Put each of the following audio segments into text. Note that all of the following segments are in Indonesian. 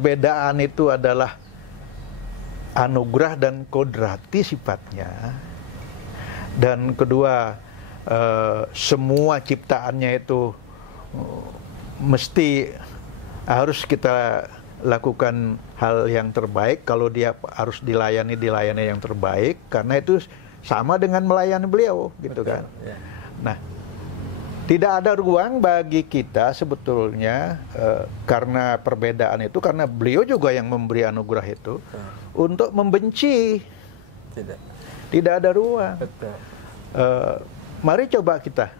perbedaan itu adalah anugerah dan kodrati sifatnya. Dan kedua, semua ciptaannya itu mesti harus kita lakukan hal yang terbaik. Kalau dia harus dilayani yang terbaik, karena itu sama dengan melayani beliau, gitu. Betul, kan. Ya. Nah, tidak ada ruang bagi kita sebetulnya karena perbedaan itu, karena beliau juga yang memberi anugerah itu, untuk membenci. Tidak ada ruang. Betul. Mari coba kita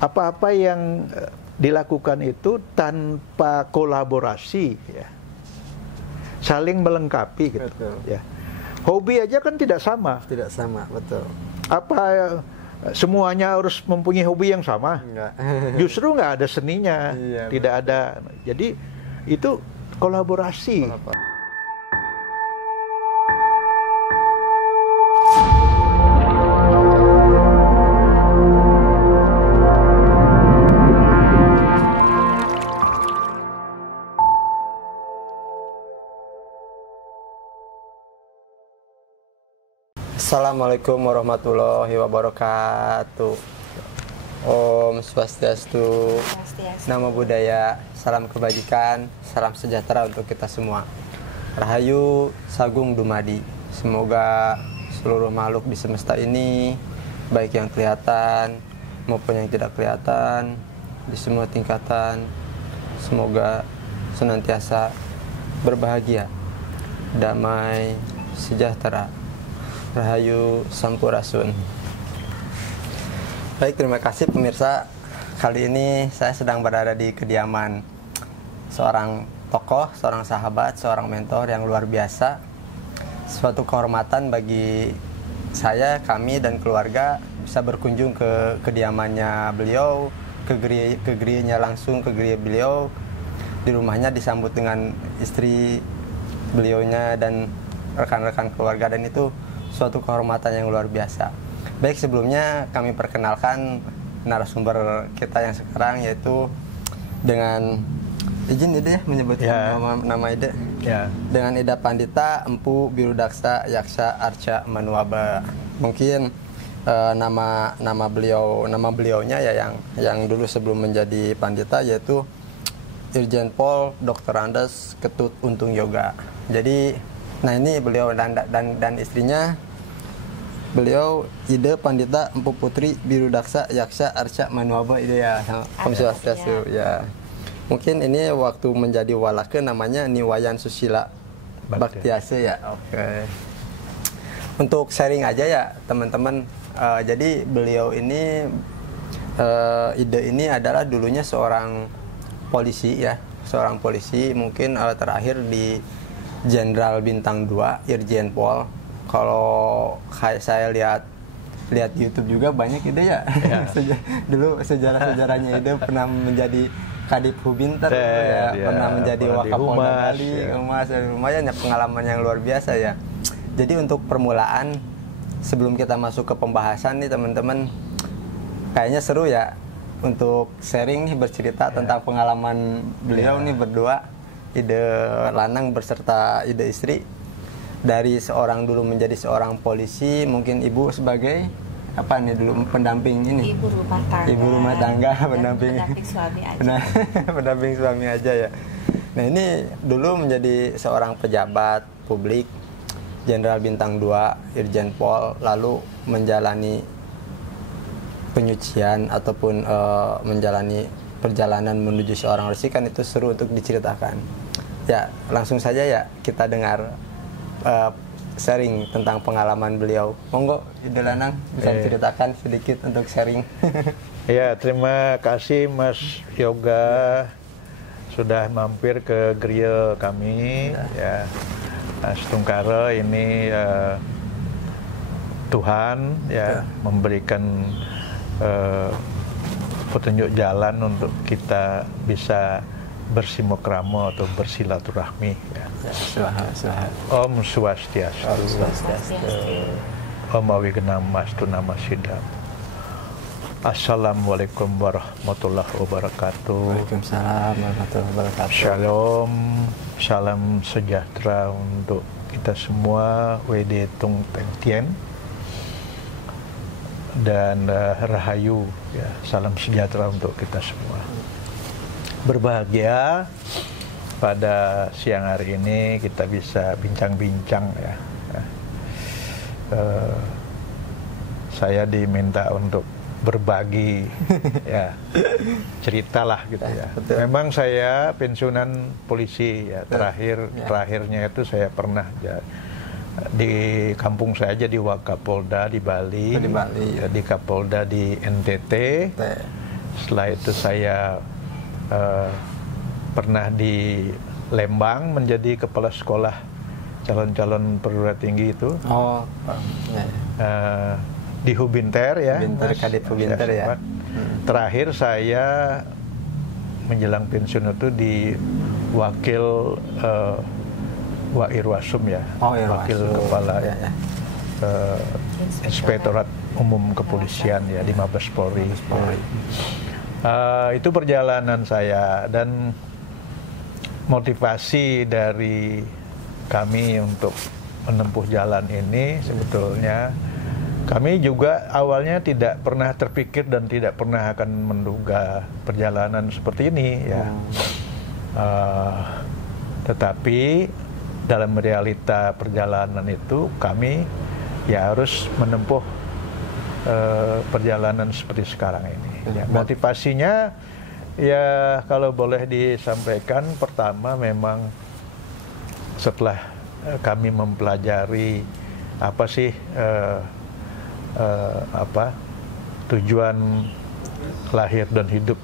apa-apa yang dilakukan itu tanpa kolaborasi, ya, saling melengkapi, gitu. Betul. Ya. Hobi aja kan tidak sama. Tidak sama, betul. Apa semuanya harus mempunyai hobi yang sama? Enggak. Justru nggak ada seninya, iya, tidak betul. Ada. Jadi itu kolaborasi. Assalamualaikum warahmatullahi wabarakatuh. Om Swastiastu, Namo Buddhaya, salam kebajikan, salam sejahtera untuk kita semua. Rahayu Sagung Dumadi. Semoga seluruh makhluk di semesta ini, baik yang kelihatan maupun yang tidak kelihatan, di semua tingkatan, semoga senantiasa berbahagia, damai, sejahtera. Rahayu Sampurasun. Baik, terima kasih pemirsa. Kali ini saya sedang berada di kediaman seorang tokoh, seorang sahabat, seorang mentor yang luar biasa. Suatu kehormatan bagi saya, kami, dan keluarga bisa berkunjung ke kediamannya beliau, ke gerinya langsung, ke geria beliau. Di rumahnya disambut dengan istri beliaunya dan rekan-rekan keluarga, dan itu suatu kehormatan yang luar biasa. Baik, sebelumnya kami perkenalkan narasumber kita yang sekarang, yaitu dengan izin Ide menyebutkan nama Ide. Ya. Dengan Ida Pandita Empu Birudaksa Yaksa Arca Manuaba. Mungkin nama beliaunya ya yang dulu sebelum menjadi pandita, yaitu Irjen Pol Dr. Andes Ketut Untung Yoga. Jadi nah ini beliau dan istrinya, beliau Ide Pandita Empu Putri Birudaksa Yaksa Arca Manuaba Ide, ya. Om Swastiastu, ya. Mungkin ini waktu menjadi walake namanya Niwayan Susila Baktiase, ya. Oke. Untuk sharing aja ya teman-teman. Jadi beliau ini Ide ini adalah dulunya seorang polisi, ya. Seorang polisi, mungkin terakhir di Jenderal Bintang 2, Irjen Pol. Kalau saya lihat YouTube juga banyak Ide, ya. Dulu sejarahnya Ide pernah menjadi Kadip Hubinter, ya. Pernah menjadi Wakapolda Bali, Humas, lumayan ya, pengalaman yang luar biasa, ya. Jadi untuk permulaan, sebelum kita masuk ke pembahasan nih teman-teman, kayaknya seru ya untuk sharing nih, bercerita tentang pengalaman beliau nih berdua, Ide lanang beserta Ide istri, dari seorang dulu menjadi seorang polisi, mungkin ibu sebagai apa nih dulu, pendamping ini, ibu rumah tangga pendamping suami aja. Pendamping suami aja, ya. Nah, ini dulu menjadi seorang pejabat publik, Jenderal Bintang 2, Irjen Pol, lalu menjalani penyucian ataupun menjalani perjalanan menuju seorang resi, kan itu seru untuk diceritakan. Ya, langsung saja ya kita dengar sharing tentang pengalaman beliau. Monggo, Ide Lanang bisa ceritakan sedikit untuk sharing. Ya, terima kasih Mas Yoga sudah mampir ke geria kami. Ya, Mas Tungkara ini Tuhan ya memberikan petunjuk jalan untuk kita bisa bersimokrama atau bersilaturahmi, ya. Om Swastiastu. Om Awigenam Mastu Nama Sidam. Assalamualaikum warahmatullahi wabarakatuh. Waalaikumsalam warahmatullahi wabarakatuh. Shalom, salam sejahtera untuk kita semua. WD Tung Teng Tien dan Rahayu, ya, salam sejahtera untuk kita semua. Berbahagia pada siang hari ini kita bisa bincang-bincang, ya. Saya diminta untuk berbagi ya ceritalah gitu ya. Betul. Memang saya pensiunan polisi ya, terakhirnya itu saya pernah ya, di kampung saya aja di Wakapolda di Bali, ya, di Kapolda di NTT. Setelah itu saya pernah di Lembang menjadi kepala sekolah calon-calon perwira tinggi itu. Di Hubinter ya, Kadit Hubinter ya. Terakhir saya menjelang pensiun itu di wakil Irwasum ya, wakil kepala Inspektorat Umum Kepolisian ya di Mabes Polri. Itu perjalanan saya dan motivasi dari kami untuk menempuh jalan ini sebetulnya. Kami juga awalnya tidak pernah terpikir dan tidak pernah akan menduga perjalanan seperti ini ya. Tetapi dalam realita perjalanan itu kami ya harus menempuh perjalanan seperti sekarang ini. Ya, motivasinya ya kalau boleh disampaikan, pertama memang setelah kami mempelajari apa sih tujuan lahir dan hidup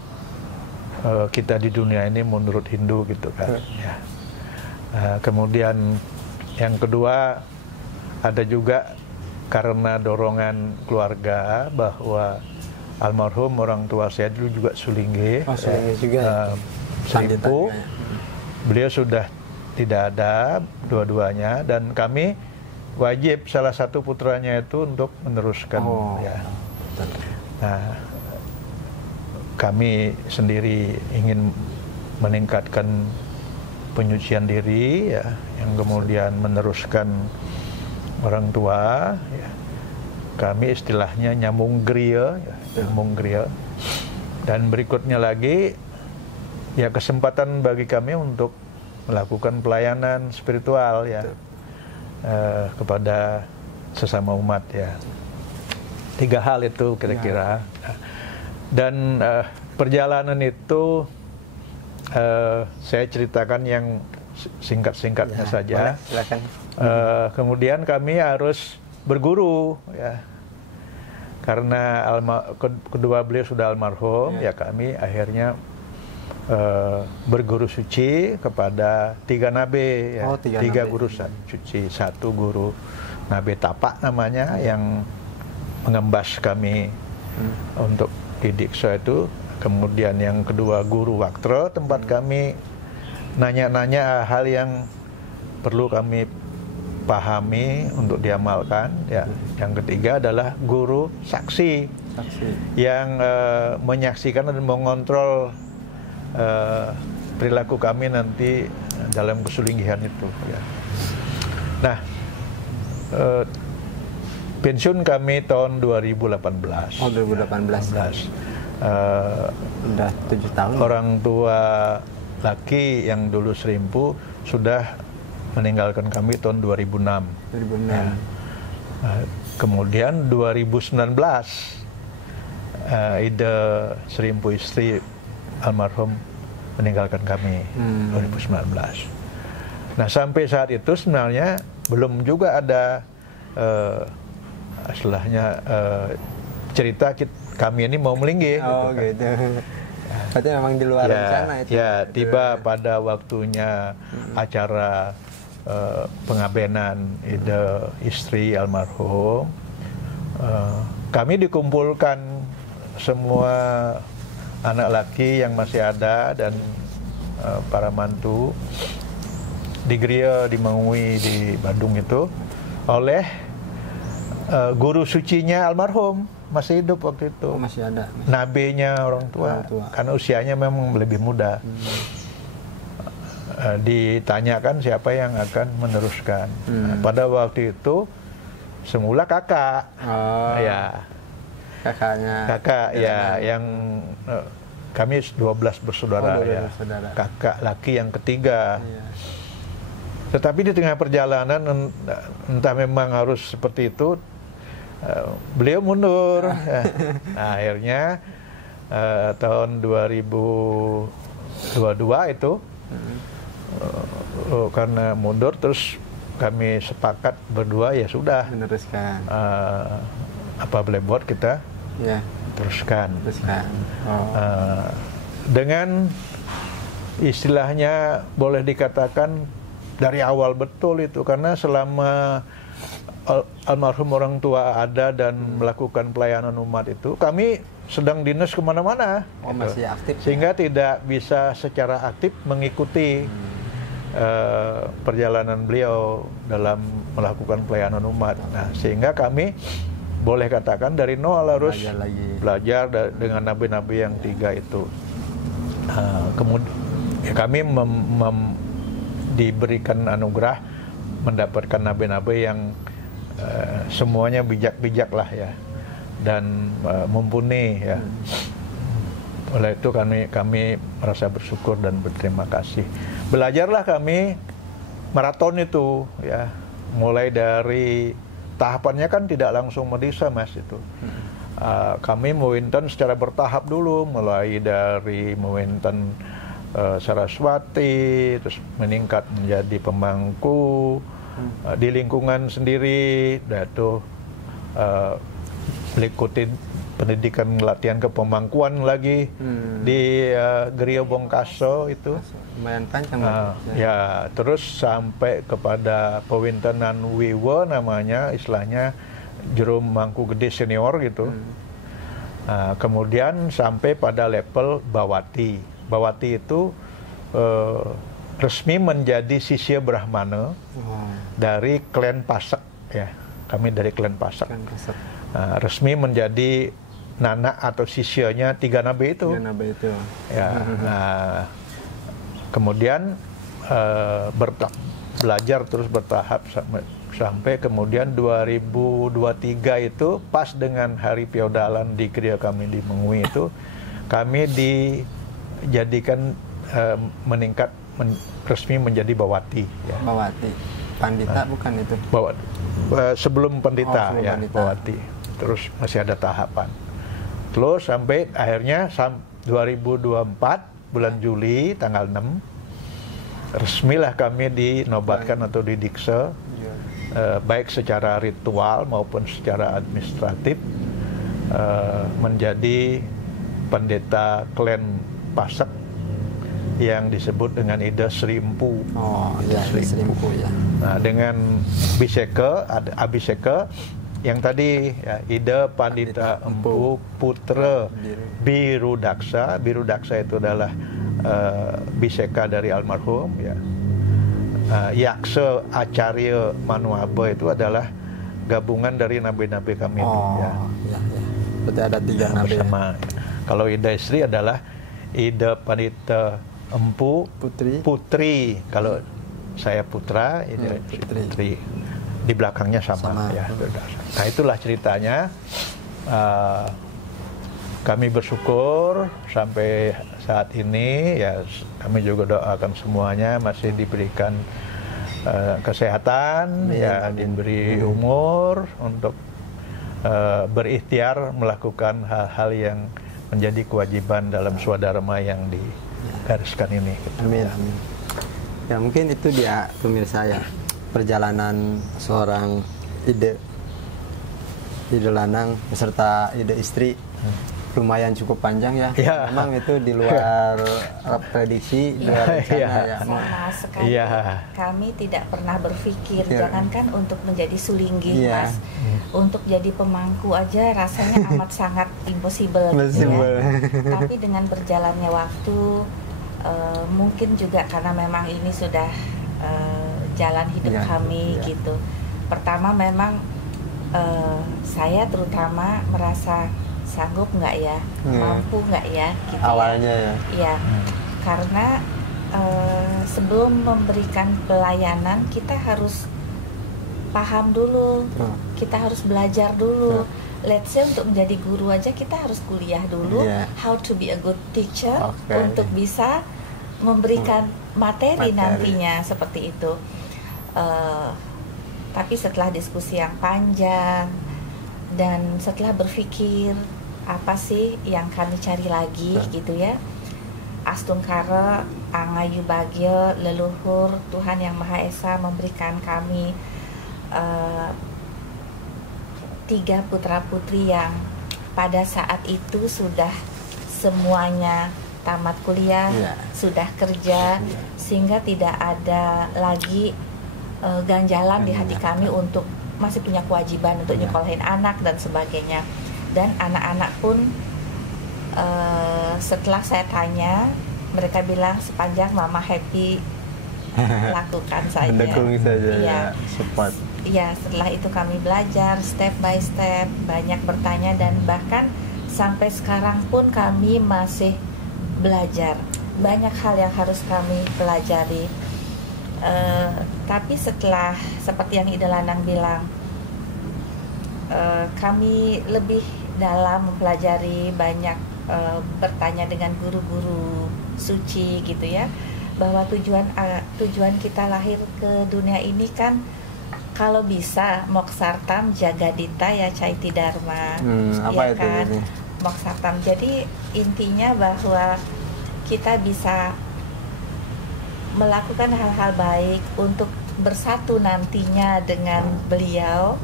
kita di dunia ini menurut Hindu gitu kan. Ya. Kemudian yang kedua ada juga karena dorongan keluarga bahwa almarhum orang tua saya dulu juga Sulingge, Serimpu. Beliau sudah tidak ada dua-duanya dan kami wajib salah satu putranya itu untuk meneruskan. Ya. Nah, kami sendiri ingin meningkatkan penyucian diri, ya, yang kemudian meneruskan orang tua. Ya. Kami istilahnya nyambung griya, ya, nyambung griya. Dan berikutnya lagi, ya kesempatan bagi kami untuk melakukan pelayanan spiritual, ya. Kepada sesama umat ya. 3 hal itu kira-kira. Dan perjalanan itu saya ceritakan yang singkat-singkatnya saja. Kemudian kami harus berguru ya. Karena kedua beliau sudah almarhum, ya kami akhirnya berguru suci kepada 3 nabe ya, 3 guru suci. 1 guru nabe tapak namanya yang mengembas kami untuk di Diksa itu. Kemudian yang kedua guru Waktra, tempat kami nanya-nanya hal yang perlu kami pahami untuk diamalkan ya. Yang ketiga adalah guru saksi. Yang menyaksikan dan mengontrol perilaku kami nanti dalam kesulinggihan itu ya. Nah, pensiun kami tahun 2018. 2018. Udah 7 tahun. Orang tua laki yang dulu Serimpu sudah meninggalkan kami tahun 2006. Ya. Kemudian 2019 Ida Serimpu istri almarhum meninggalkan kami 2019. Nah sampai saat itu sebenarnya belum juga ada istilahnya cerita kami ini mau melinggih. Gitu. Berarti memang di luar rencana itu. Ya, tiba pada waktunya acara pengabenan Ida istri almarhum. Kami dikumpulkan semua anak laki yang masih ada dan para mantu di Geria di Mangui di Bandung itu oleh guru sucinya almarhum masih hidup waktu itu. Masih ada. Nabenya orang tua. Karena usianya memang lebih muda. Ditanyakan siapa yang akan meneruskan. Pada waktu itu semula kakak. Ya. Kakak ya yang kami 12 bersaudara ya. Kakak laki yang ketiga. Tetapi di tengah perjalanan entah memang harus seperti itu, beliau mundur. Nah, akhirnya tahun 2022 itu karena mundur, terus kami sepakat berdua ya sudah meneruskan. Apa boleh buat kita teruskan. Dengan istilahnya boleh dikatakan dari awal betul itu, karena selama almarhum orang tua ada dan melakukan pelayanan umat itu, kami sedang dinas kemana-mana. Masih aktif. Sehingga tidak bisa secara aktif mengikuti perjalanan beliau dalam melakukan pelayanan umat. Nah, sehingga kami boleh katakan dari nol harus belajar dengan nabi-nabi yang 3 itu. Kemudian ya kami diberikan anugerah mendapatkan nabi-nabi yang semuanya bijak-bijak lah ya, dan mumpuni ya. Oleh itu kami merasa bersyukur dan berterima kasih. Belajarlah kami maraton itu ya, mulai dari tahapannya kan tidak langsung medisa Mas itu. Kami mewinten secara bertahap dulu, mulai dari mewinten Saraswati, terus meningkat menjadi pemangku di lingkungan sendiri, dan itu mengikuti pendidikan latihan kepemangkuan lagi di Gerio Bongkaso itu. Lumayan panjang. Ya, terus sampai kepada pewintenan Wiwa namanya, istilahnya Juru Mangku Gede Senior gitu. Kemudian sampai pada level Bawati. Bawati itu resmi menjadi sisya Brahmana dari klan Pasak ya. Kami dari klan Pasak. Resmi menjadi nana atau sisyanya 3 nabi itu. 3 nabi itu. Ya. Kemudian belajar terus bertahap sampai kemudian 2023 itu pas dengan hari feodalan di gereja kami di Mengui itu, kami dijadikan meningkat resmi menjadi Bawati ya. Bawati. Pandita bukan itu? Sebelum pandita ya, pandita. Bawati. Terus masih ada tahapan. Terus sampai akhirnya 2024 bulan Juli tanggal 6 resmilah kami dinobatkan atau didikse baik secara ritual maupun secara administratif menjadi pendeta klan Pasak yang disebut dengan Ida Sri Empu. Sri Empu ya. Nah, dengan Abhiseka yang tadi ya, Ida Pandita Empu Putra Birudaksa. Birudaksa itu adalah Biseka dari almarhum ya. Yaksa Acarya Manuaba itu adalah gabungan dari nabi-nabi kami ya. Berarti ada 3 nabi bersama. Kalau Ida Istri adalah Ida Pandita Empu Putri. Kalau saya putra, Ida Putri. Di belakangnya sama. Ya. Nah, itulah ceritanya. Kami bersyukur sampai saat ini ya, kami juga doakan semuanya masih diberikan kesehatan ya, diberi umur untuk berikhtiar melakukan hal-hal yang menjadi kewajiban dalam swadharma yang digariskan ini. Amin. Ya, mungkin itu dia pemirsa ya, perjalanan seorang Ide Lanang beserta Ide Istri. Lumayan cukup panjang ya. Memang itu di luar prediksi, di luar rencana ya. Sama sekali. Kami tidak pernah berpikir, jangankan untuk menjadi sulinggi, Mas. Untuk jadi pemangku aja rasanya amat sangat impossible. Gitu ya. Tapi dengan berjalannya waktu, mungkin juga karena memang ini sudah jalan hidup kami gitu. Pertama memang saya terutama merasa sanggup nggak ya, mampu nggak ya, gitu awalnya ya. Iya, karena sebelum memberikan pelayanan kita harus paham dulu, kita harus belajar dulu. Let's say untuk menjadi guru aja kita harus kuliah dulu, how to be a good teacher, untuk bisa memberikan materi nantinya, seperti itu. Tapi setelah diskusi yang panjang dan setelah berpikir apa sih yang kami cari lagi, gitu ya, Astungkara Angayu Bagyo, leluhur Tuhan Yang Maha Esa memberikan kami 3 putra putri yang pada saat itu sudah semuanya tamat kuliah, sudah kerja, sehingga tidak ada lagi ganjalan di hati kami untuk masih punya kewajiban untuk nyekolahin anak dan sebagainya. Dan anak-anak pun setelah saya tanya, mereka bilang sepanjang mama happy lakukan saja. Mendukung saja, ya, support. Ya, setelah itu kami belajar step by step, banyak bertanya, dan bahkan sampai sekarang pun kami masih belajar. Banyak hal yang harus kami pelajari. Tapi setelah, seperti yang Ida Lanang bilang, kami lebih dalam mempelajari, banyak bertanya dengan guru-guru suci, gitu ya, bahwa tujuan kita lahir ke dunia ini kan kalau bisa moksartam jagadita ya caiti dharma, apa ya itu kan? ini? Moksartam. Jadi intinya bahwa kita bisa melakukan hal-hal baik untuk bersatu nantinya dengan beliau.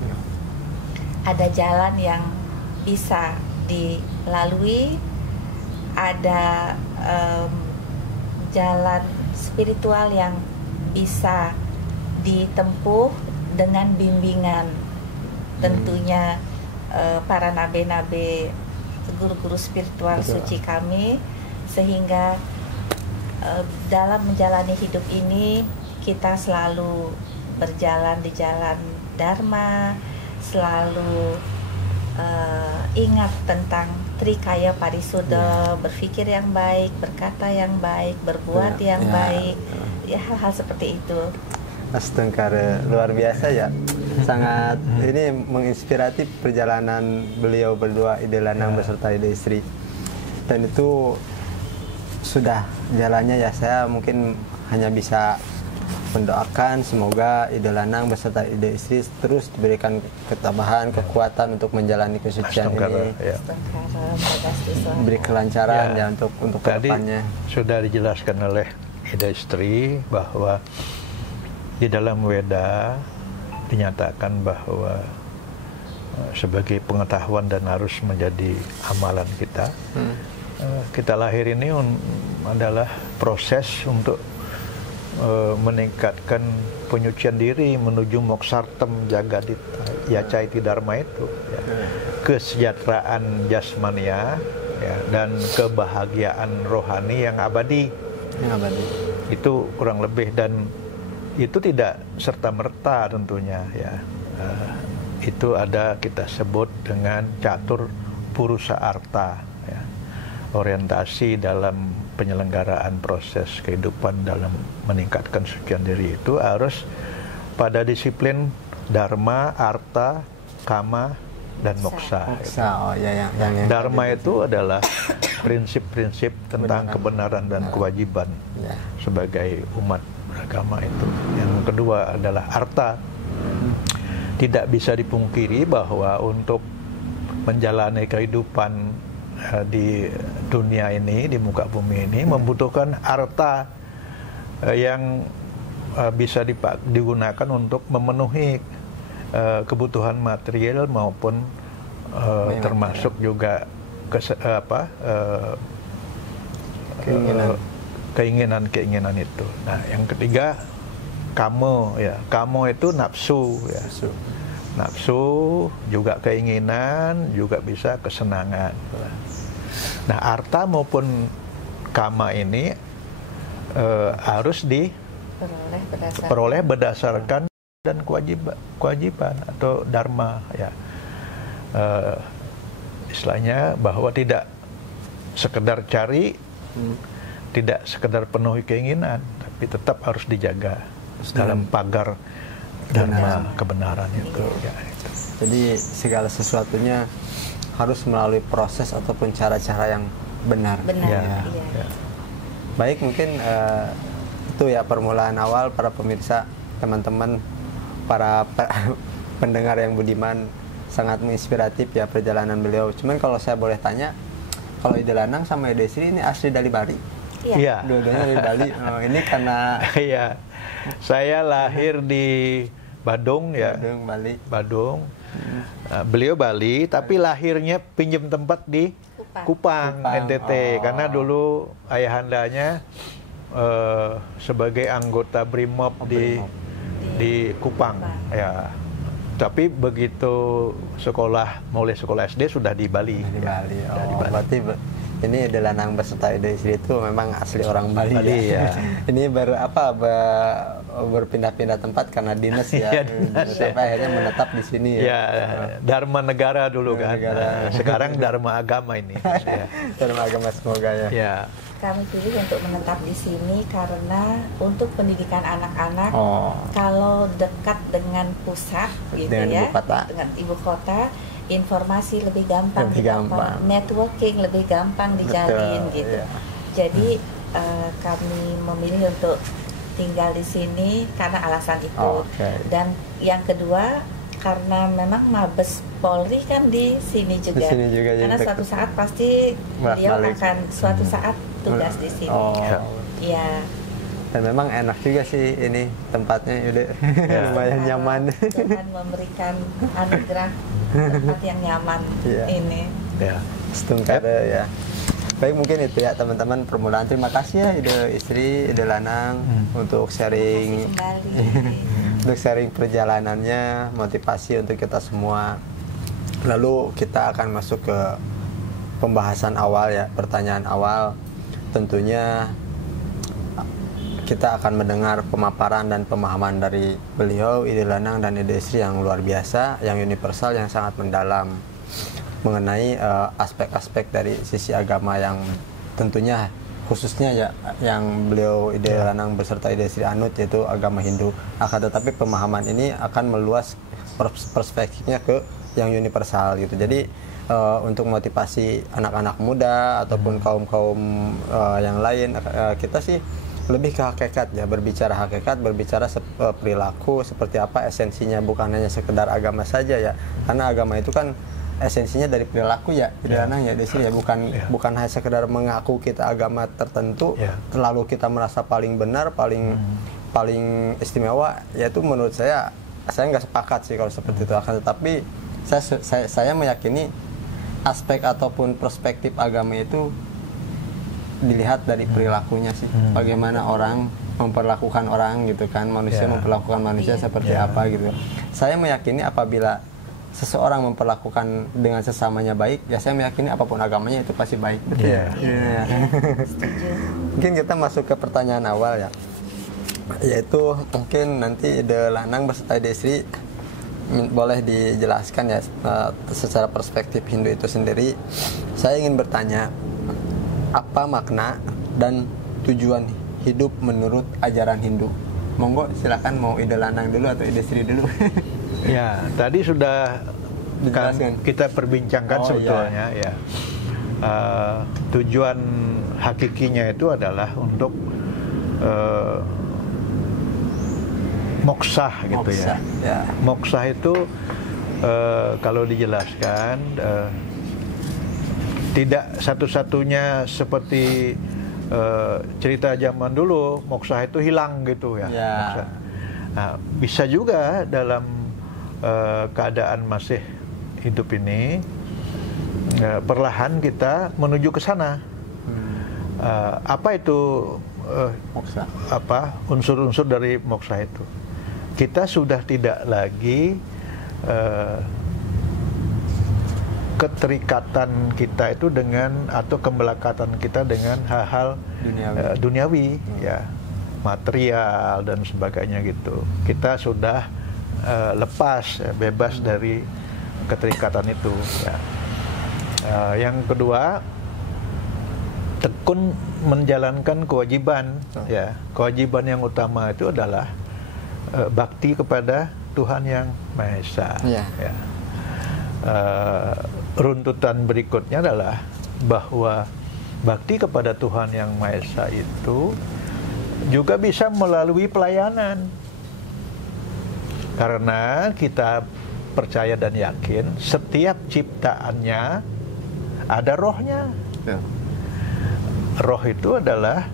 Ada jalan yang bisa dilalui, ada jalan spiritual yang bisa ditempuh dengan bimbingan tentunya para nabe-nabe, guru-guru spiritual suci kami, sehingga dalam menjalani hidup ini kita selalu berjalan di jalan Dharma, selalu ingat tentang Trikaya Parisuddha, berpikir yang baik, berkata yang baik, berbuat yang baik, ya hal-hal seperti itu. Astungkara luar biasa ya, sangat ini menginspiratif perjalanan beliau berdua, Ida Lanang beserta Ida istri, dan itu sudah jalannya ya. Saya mungkin hanya bisa mendoakan semoga Ida Lanang beserta Ida istri terus diberikan ketabahan, kekuatan untuk menjalani kesucian ini, beri kelancaran ya untuk kedepannya. Sudah dijelaskan oleh Ida istri bahwa di dalam Weda dinyatakan bahwa sebagai pengetahuan dan harus menjadi amalan kita. Kita lahir ini adalah proses untuk meningkatkan penyucian diri menuju moksartam jagadita yacaiti dharma itu, ya. Kesejahteraan jasmania, ya, dan kebahagiaan rohani yang abadi. Itu kurang lebih, dan itu tidak serta-merta tentunya ya. Itu ada kita sebut dengan catur purusa arta ya. Orientasi dalam penyelenggaraan proses kehidupan dalam meningkatkan sucian diri itu harus pada disiplin dharma, arta, kama, dan moksa. Dharma itu adalah prinsip-prinsip tentang kebenaran dan kewajiban sebagai umat beragama itu. Yang kedua adalah arta. Tidak bisa dipungkiri bahwa untuk menjalani kehidupan di dunia ini, di muka bumi ini, membutuhkan arta yang bisa digunakan untuk memenuhi kebutuhan material maupun termasuk juga keinginan itu. Nah, yang ketiga kamo ya. Kamo itu nafsu ya. Nafsu juga keinginan, juga bisa kesenangan. Nah, arta maupun kama ini harus diperoleh berdasarkan dan kewajiban atau dharma ya. Istilahnya bahwa tidak sekedar cari, tidak sekedar penuhi keinginan, tapi tetap harus dijaga dalam pagar dharma kebenaran itu. Ya, itu. Jadi segala sesuatunya harus melalui proses ataupun cara-cara yang benar. Ya. Baik, mungkin itu ya permulaan awal para pemirsa, teman-teman, para pendengar yang budiman, sangat menginspiratif ya perjalanan beliau. Cuman kalau saya boleh tanya, kalau Ide Lanang sama Ide Sri ini asli dari Bali? Iya. Dua-duanya dari Bali. Ini karena iya. Saya lahir di Badung ya. Badung. Beliau Bali, tapi lahirnya pinjam tempat di Kupang. NTT. Karena dulu ayahandanya sebagai anggota Brimob di Kupang. Ya. Tapi begitu mulai sekolah SD sudah di Bali. Di Bali. Berarti ini Ide Lanang beserta Ide Sri itu memang asli orang Bali ya. Ini berpindah-pindah tempat karena dinas ya. Sampai akhirnya menetap di sini ya. Dharma negara dulu kan. Sekarang Dharma agama ini. Dharma agama semoga ya. Kami pilih untuk menetap di sini karena untuk pendidikan anak-anak kalau dekat dengan pusat gitu dengan ibu kota, informasi lebih gampang, networking lebih gampang dijalin gitu. Jadi kami memilih untuk tinggal di sini karena alasan itu. Dan yang kedua karena memang Mabes Polri kan di sini juga. Karena suatu saat pasti beliau akan suatu saat tugas di sini. Ya. Dan memang enak juga sih ini tempatnya, udah lumayan nyaman. Tuhan memberikan anugerah tempat yang nyaman ini. Setungkada ya. Baik, mungkin itu ya teman-teman permulaan. Terima kasih ya Ide Sri, Ide Lanang untuk sharing. Untuk sharing perjalanannya, motivasi untuk kita semua. Lalu kita akan masuk ke pembahasan awal ya, pertanyaan awal. Tentunya kita akan mendengar pemaparan dan pemahaman dari beliau, Ide Lanang dan Ide Sri yang luar biasa, yang universal, yang sangat mendalam mengenai aspek-aspek dari sisi agama yang tentunya khususnya ya yang beliau Ide Lanang beserta Ide Sri anut, yaitu agama Hindu. Akan tetapi pemahaman ini akan meluas perspektifnya ke yang universal gitu. Jadi untuk motivasi anak-anak muda ataupun kaum-kaum yang lain, kita sih lebih ke hakikat ya, berbicara hakikat, berbicara perilaku seperti apa esensinya, bukan hanya sekedar agama saja ya, karena agama itu kan esensinya dari perilaku ya, ya Desi ya, bukan hanya sekedar mengaku kita agama tertentu, terlalu kita merasa paling benar, paling istimewa, yaitu menurut saya nggak sepakat sih kalau seperti itu. Akan tetapi saya meyakini aspek ataupun perspektif agama itu dilihat dari perilakunya sih, bagaimana orang memperlakukan orang gitu kan, manusia memperlakukan manusia seperti apa gitu. Saya meyakini apabila seseorang memperlakukan dengan sesamanya baik, ya saya meyakini apapun agamanya itu pasti baik. Mungkin kita masuk ke pertanyaan awal ya, yaitu mungkin nanti Ide Lanang beserta Ide Sri boleh dijelaskan ya secara perspektif Hindu itu sendiri. Saya ingin bertanya, apa makna dan tujuan hidup menurut ajaran Hindu? Monggo silakan, mau Ide Lanang dulu atau Ide Sri dulu? Ya, tadi sudah kita perbincangkan sebetulnya ya. Tujuan hakikinya itu adalah untuk moksha gitu ya. Moksha itu kalau dijelaskan tidak satu-satunya seperti cerita zaman dulu moksha itu hilang gitu ya. Nah, bisa juga dalam keadaan masih hidup ini perlahan kita menuju ke sana. Apa itu moksha? Apa unsur-unsur dari moksha itu? Kita sudah tidak lagi keterikatan kita itu dengan atau kemelekatan kita dengan hal-hal duniawi ya, material dan sebagainya gitu. Kita sudah lepas, bebas dari keterikatan itu. Ya. Yang kedua, tekun menjalankan kewajiban. Ya, kewajiban yang utama itu adalah bakti kepada Tuhan yang Maha Esa. Ya. Runtutan berikutnya adalah bahwa bakti kepada Tuhan yang Maha Esa itu juga bisa melalui pelayanan. Karena kita percaya dan yakin setiap ciptaannya ada rohnya. Ya. Roh itu adalah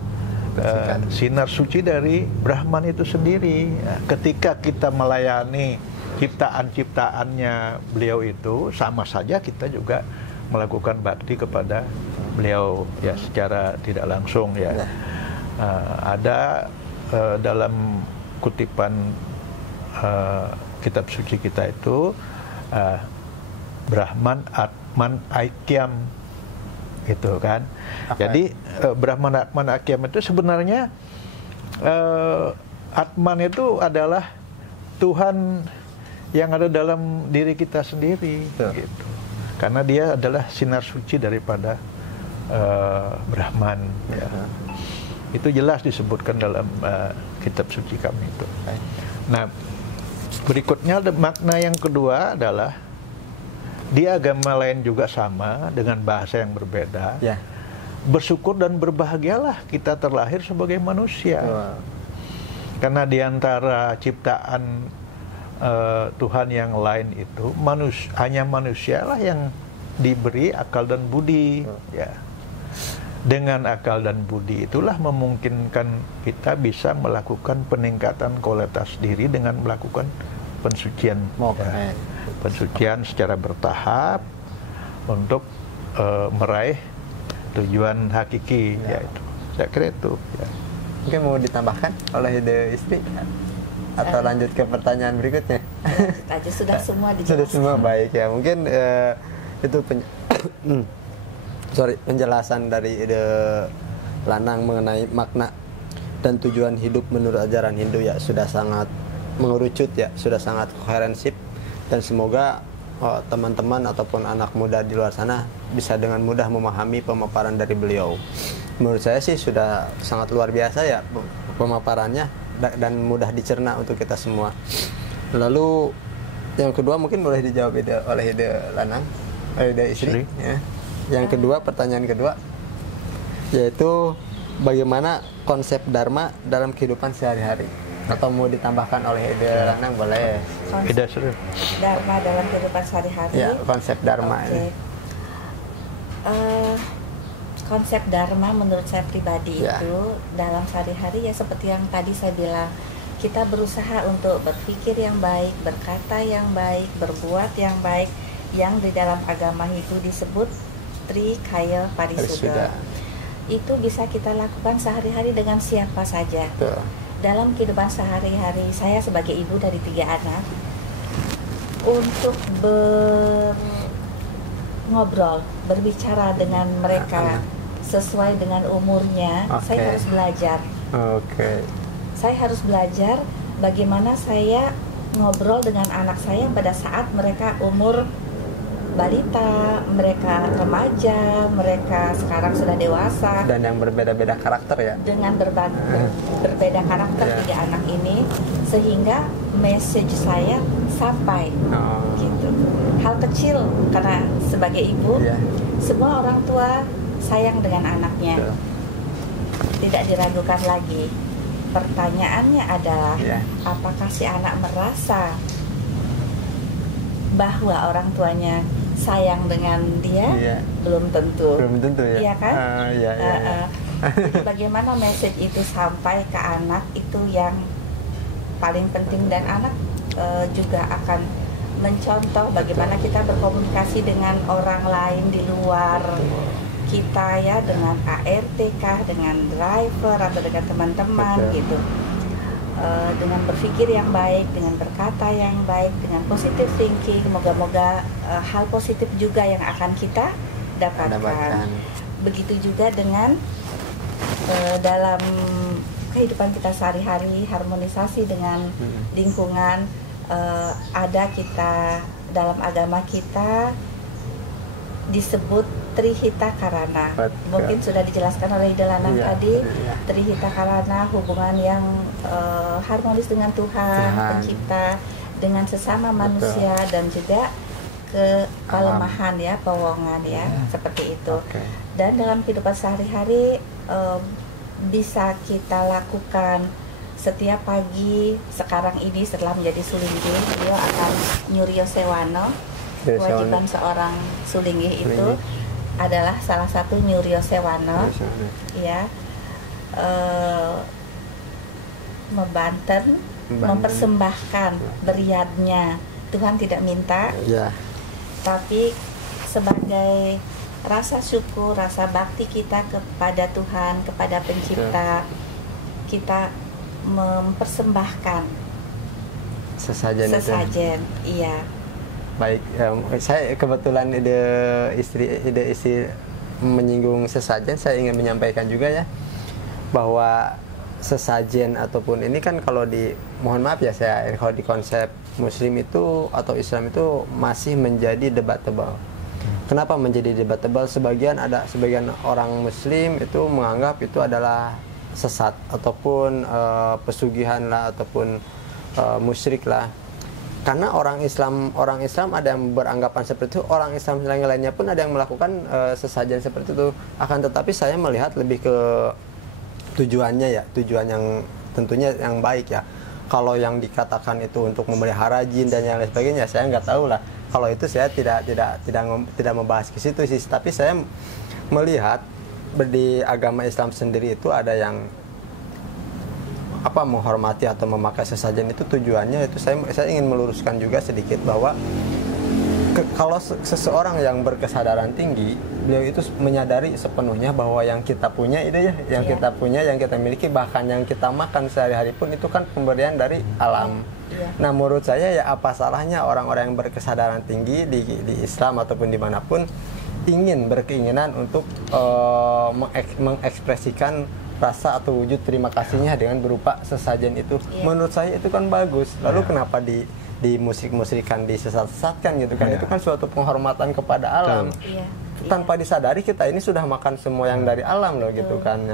sinar suci dari Brahman itu sendiri. Nah, ketika kita melayani ciptaan-ciptaannya beliau itu, sama saja kita juga melakukan bakti kepada beliau ya secara tidak langsung ya. Ada dalam kutipan kitab suci kita itu Brahman Atman Aikyam gitu kan. Jadi Brahman Atman Aikyam itu sebenarnya Atman itu adalah Tuhan yang ada dalam diri kita sendiri gitu. Karena dia adalah sinar suci daripada Brahman ya. Itu jelas disebutkan dalam kitab suci kami itu. Nah, berikutnya makna yang kedua adalah di agama lain juga sama dengan bahasa yang berbeda. Ya. Bersyukur dan berbahagialah kita terlahir sebagai manusia. Wow. Karena di antara ciptaan Tuhan yang lain itu hanya manusialah yang diberi akal dan budi. Ya. Dengan akal dan budi itulah memungkinkan kita bisa melakukan peningkatan kualitas diri dengan melakukan pensucian. Ya. Pensucian secara bertahap untuk meraih tujuan hakiki, yaitu saya kira itu. Ya. Mungkin mau ditambahkan oleh ide istri atau lanjut ke pertanyaan berikutnya? Aja sudah semua dijelaskan. Sudah semua baik ya. Mungkin itu penjelasan dari ide Lanang mengenai makna dan tujuan hidup menurut ajaran Hindu ya sudah sangat mengerucut ya, sudah sangat koherensif, dan semoga teman-teman ataupun anak muda di luar sana bisa dengan mudah memahami pemaparan dari beliau. Menurut saya sih sudah sangat luar biasa ya pemaparannya dan mudah dicerna untuk kita semua. Lalu yang kedua mungkin boleh dijawab oleh ide Lanang, ide istri. Ya. Yang kedua, pertanyaan kedua, yaitu bagaimana konsep Dharma dalam kehidupan sehari-hari? Atau mau ditambahkan oleh ide Lanang boleh. Ide Dharma dalam kehidupan sehari-hari. Ya, konsep Dharma ini. Konsep Dharma menurut saya pribadi itu dalam sehari-hari ya seperti yang tadi saya bilang, kita berusaha untuk berpikir yang baik, berkata yang baik, berbuat yang baik, yang di dalam agama Hindu disebut Trikaya Parisuddha. Itu bisa kita lakukan sehari-hari dengan siapa saja. Dalam kehidupan sehari-hari saya sebagai ibu dari 3 anak, untuk ngobrol, berbicara dengan mereka sesuai dengan umurnya, saya harus belajar. Saya harus belajar bagaimana saya ngobrol dengan anak saya pada saat mereka umur balita, mereka remaja, mereka sekarang sudah dewasa, dan yang berbeda-beda karakter ya. Dengan berbeda karakter 3 anak ini, sehingga message saya sampai gitu. Hal kecil, karena sebagai ibu, semua orang tua sayang dengan anaknya, tidak diragukan lagi. Pertanyaannya adalah apakah si anak merasa bahwa orang tuanya sayang dengan dia? Belum tentu ya. Iya kan? Jadi bagaimana message itu sampai ke anak itu yang paling penting, dan anak juga akan mencontoh bagaimana kita berkomunikasi dengan orang lain di luar kita ya, dengan ART kah, dengan driver atau dengan teman-teman gitu. Dengan berpikir yang baik, dengan berkata yang baik, dengan positive thinking, moga-moga hal positif juga yang akan kita dapatkan. Begitu juga dengan dalam kehidupan kita sehari-hari, harmonisasi dengan lingkungan, ada kita dalam agama kita disebut Trihita Karana. Mungkin sudah dijelaskan oleh Delanang tadi. Trihita Karana, hubungan yang harmonis dengan Tuhan, Pencipta, dengan sesama manusia, dan juga kelemahan ya, pewongan ya, seperti itu. Dan dalam kehidupan sehari-hari bisa kita lakukan setiap pagi. Sekarang ini setelah menjadi sulinggih, beliau akan nyuryo sewano. Kewajiban seorang sulinggih itu adalah salah satu nyuryo sewano, ya, membanten, mempersembahkan beriadnya. Tuhan tidak minta, tapi sebagai rasa syukur, rasa bakti kita kepada Tuhan, kepada Pencipta, kita mempersembahkan sesajen. Iya. Baik, saya kebetulan ide istri menyinggung sesajen, saya ingin menyampaikan juga ya, bahwa sesajen ataupun ini kan kalau mohon maaf ya, saya kalau di konsep Muslim itu atau Islam itu masih menjadi debatable. Kenapa menjadi debatable? Sebagian orang Muslim itu menganggap itu adalah sesat ataupun pesugihan lah ataupun musyrik lah. Karena orang Islam ada yang beranggapan seperti itu, orang Islam lainnya pun ada yang melakukan sesajen seperti itu. Akan tetapi saya melihat lebih ke tujuannya ya, tujuan yang tentunya yang baik ya. Kalau yang dikatakan itu untuk memelihara jin dan yang lain sebagainya, saya nggak tahu lah. Kalau itu saya tidak membahas ke situ sih. Tapi saya melihat di agama Islam sendiri itu ada yang menghormati atau memakai sesajen itu tujuannya itu saya ingin meluruskan juga sedikit bahwa kalau seseorang yang berkesadaran tinggi, beliau itu menyadari sepenuhnya bahwa yang kita punya itu ya, yang kita punya, yang kita miliki, bahkan yang kita makan sehari-hari pun itu kan pemberian dari alam. Nah, menurut saya ya apa salahnya orang-orang yang berkesadaran tinggi di Islam ataupun dimanapun berkeinginan untuk mengekspresikan rasa atau wujud terima kasihnya dengan berupa sesajen itu. Menurut saya itu kan bagus. Lalu kenapa di musik-musikan, disesat-sesatkan gitu kan? Itu kan suatu penghormatan kepada alam. Tanpa disadari kita ini sudah makan semua yang dari alam loh gitu kan.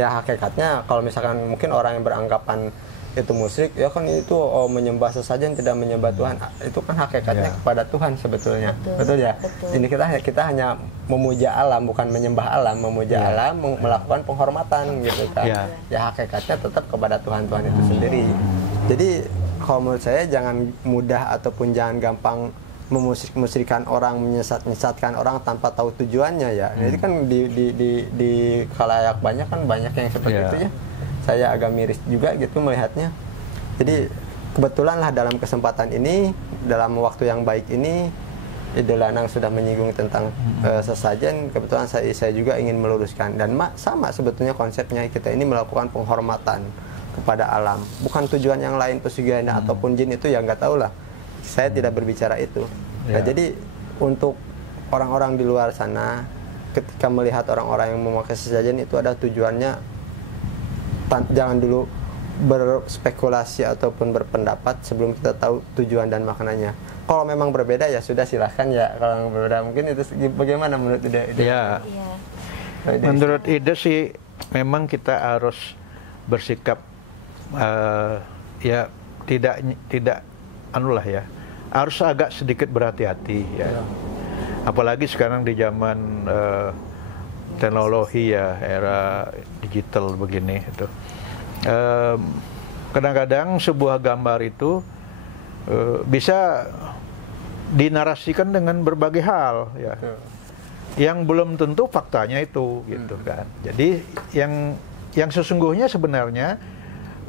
Ya hakikatnya kalau misalkan mungkin orang yang beranggapan itu musyrik, ya kan itu menyembah sesajen, tidak menyembah Tuhan. Itu kan hakikatnya kepada Tuhan sebetulnya. Betul ya? Ini kita hanya memuja alam, bukan menyembah alam, memuja alam, melakukan penghormatan gitu kan. Ya hakikatnya tetap kepada Tuhan itu sendiri. Jadi kalau menurut saya jangan mudah ataupun jangan gampang memusyrikkan orang, menyesatkan orang tanpa tahu tujuannya ya. Jadi kan di khalayak banyak yang seperti itu ya. Saya agak miris juga gitu melihatnya. Jadi kebetulan lah dalam kesempatan ini, dalam waktu yang baik ini, Ide Lanang sudah menyinggung tentang sesajen. Kebetulan saya juga ingin meluruskan, dan sama sebetulnya konsepnya, kita ini melakukan penghormatan kepada alam, bukan tujuan yang lain, pesugihan ataupun jin itu ya nggak tahu lah. Saya tidak berbicara itu. Nah, jadi untuk orang-orang di luar sana, ketika melihat orang-orang yang memakai sesajen itu ada tujuannya, jangan dulu berspekulasi ataupun berpendapat sebelum kita tahu tujuan dan maknanya. Kalau memang berbeda ya sudah, silahkan ya. Kalau berbeda mungkin itu bagaimana menurut Ide? Ya, menurut Ide sih memang kita harus bersikap ya tidak anulah ya, harus agak sedikit berhati-hati ya. Apalagi sekarang di zaman teknologi ya, era digital begini itu. Kadang-kadang sebuah gambar itu bisa dinarasikan dengan berbagai hal ya, yang belum tentu faktanya itu gitu kan. Jadi yang sesungguhnya sebenarnya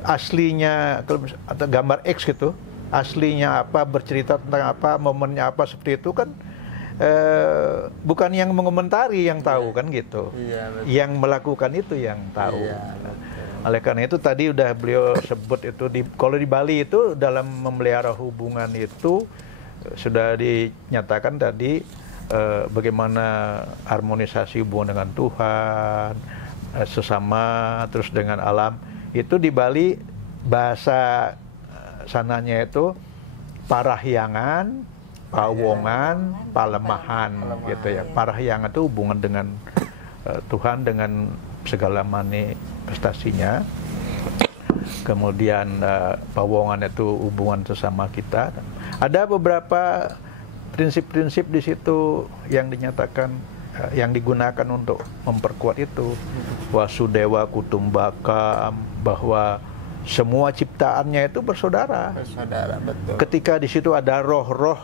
aslinya atau gambar X gitu, aslinya apa, bercerita tentang apa, momennya apa, seperti itu kan bukan yang mengomentari yang tahu kan gitu. Yang melakukan itu yang tahu. Oleh karena itu tadi udah beliau sebut itu kalau di Bali itu dalam memelihara hubungan itu sudah dinyatakan tadi bagaimana harmonisasi hubungan dengan Tuhan, sesama, terus dengan alam. Itu di Bali bahasa sananya itu parahyangan, pawongan, palemahan gitu ya. Parahyangan itu hubungan dengan Tuhan dengan segala manifestasinya. Kemudian pawongan itu hubungan sesama kita. Ada beberapa prinsip-prinsip di situ yang dinyatakan, yang digunakan untuk memperkuat itu. Wasudewa Kutumbaka, bahwa semua ciptaannya itu bersaudara. Bersaudara, betul. Ketika di situ ada roh-roh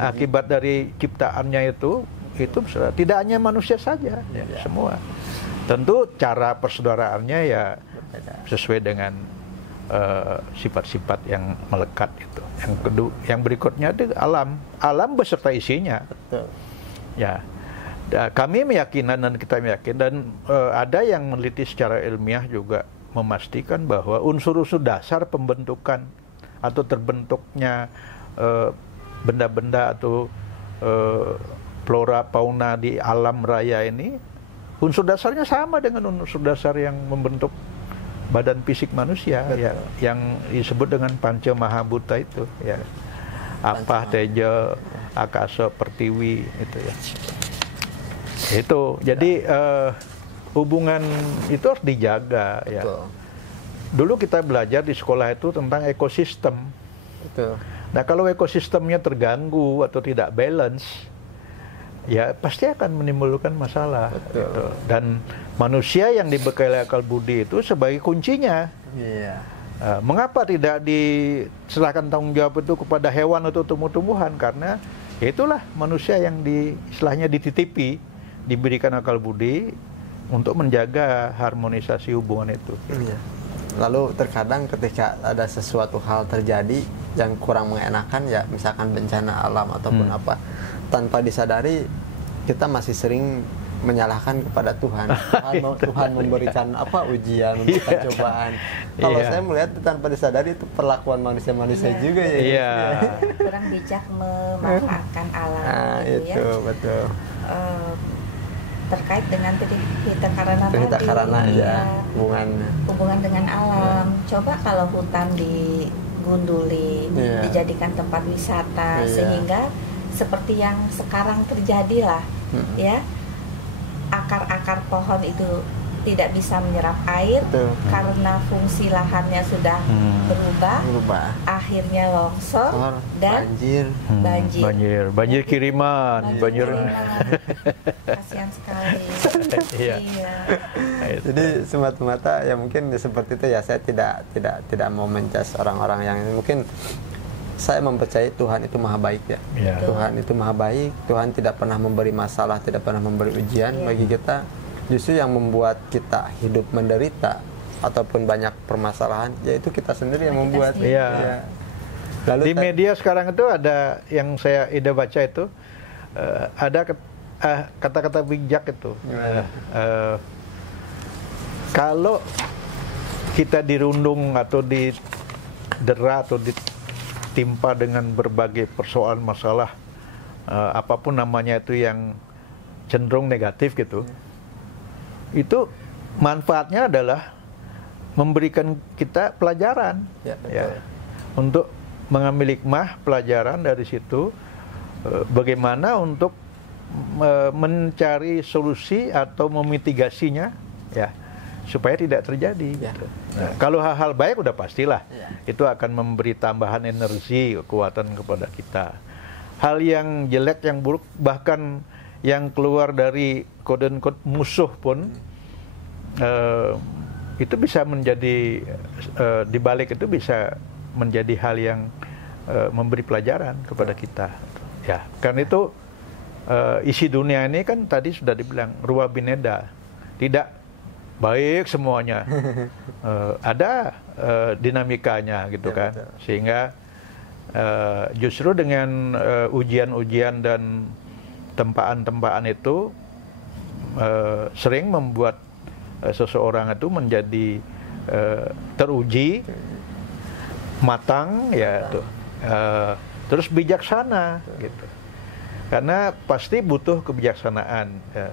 akibat dari ciptaannya itu bersaudara. Tidak hanya manusia saja, semua. Tentu cara persaudaraannya ya sesuai dengan sifat-sifat yang melekat itu. Yang kedua, yang berikutnya itu alam beserta isinya. Betul. Ya, kami meyakinkan dan kita meyakin, dan ada yang meneliti secara ilmiah juga memastikan bahwa unsur-unsur dasar pembentukan atau terbentuknya benda-benda atau flora fauna di alam raya ini, unsur dasarnya sama dengan unsur dasar yang membentuk badan fisik manusia. Ya, yang disebut dengan Panca Mahabhuta itu ya. Apa, Teja, Akasa, Pertiwi itu ya. Itu. Jadi hubungan itu harus dijaga ya. Betul. Dulu kita belajar di sekolah itu tentang ekosistem. Betul. Nah, kalau ekosistemnya terganggu atau tidak balance, ya pasti akan menimbulkan masalah. Gitu. Dan manusia yang dibekali akal budi itu sebagai kuncinya. Iya. Mengapa tidak diserahkan tanggung jawab itu kepada hewan atau tumbuh-tumbuhan? Karena ya itulah manusia yang istilahnya dititipi, diberikan akal budi untuk menjaga harmonisasi hubungan itu. Iya. Lalu terkadang ketika ada sesuatu hal terjadi yang kurang mengenakan, ya misalkan bencana alam ataupun apa, tanpa disadari kita masih sering menyalahkan kepada Tuhan. Tuhan memberikan apa, ujian, memberikan cobaan. Kalau saya melihat tanpa disadari itu perlakuan manusia-manusia juga ya. Iya. Kurang bijak memanfaatkan alam. Nah, itu ya. Betul. Terkait dengan Pita Karana ya, hubungan dengan alam. Coba kalau hutan digunduli, dijadikan tempat wisata, sehingga seperti yang sekarang terjadi lah, ya, akar-akar pohon itu tidak bisa menyerap air. Betul. Karena fungsi lahannya sudah berubah, akhirnya longsor dan banjir kiriman, kasihan sekali. Iya. Jadi semata-mata ya mungkin seperti itu ya. Saya tidak mau mencas orang-orang yang mungkin. Saya mempercayai Tuhan itu maha baik ya. Tuhan itu maha baik. Tuhan tidak pernah memberi masalah, tidak pernah memberi ujian bagi kita. Justru yang membuat kita hidup menderita ataupun banyak permasalahan, yaitu kita sendiri yang membuat. Iya. Lalu di media sekarang itu ada yang saya baca itu ada kata-kata bijak itu. Kalau kita dirundung atau didera atau ditimpa dengan berbagai persoalan masalah, apapun namanya itu yang cenderung negatif gitu, itu manfaatnya adalah memberikan kita pelajaran, untuk mengambil hikmah pelajaran dari situ, bagaimana untuk mencari solusi atau memitigasinya, ya, supaya tidak terjadi. Nah, kalau hal-hal baik udah pastilah, itu akan memberi tambahan energi, kekuatan kepada kita. Hal yang jelek, yang buruk, bahkan yang keluar dari quote-unquote musuh pun, itu bisa menjadi, dibalik itu bisa menjadi hal yang memberi pelajaran kepada kita. Ya, karena itu isi dunia ini kan tadi sudah dibilang ruwa bineda, tidak baik semuanya, ada dinamikanya gitu kan, sehingga justru dengan ujian-ujian dan tempaan-tempaan itu sering membuat seseorang itu menjadi teruji, matang, ya tuh, terus bijaksana gitu. Karena pasti butuh kebijaksanaan, ya.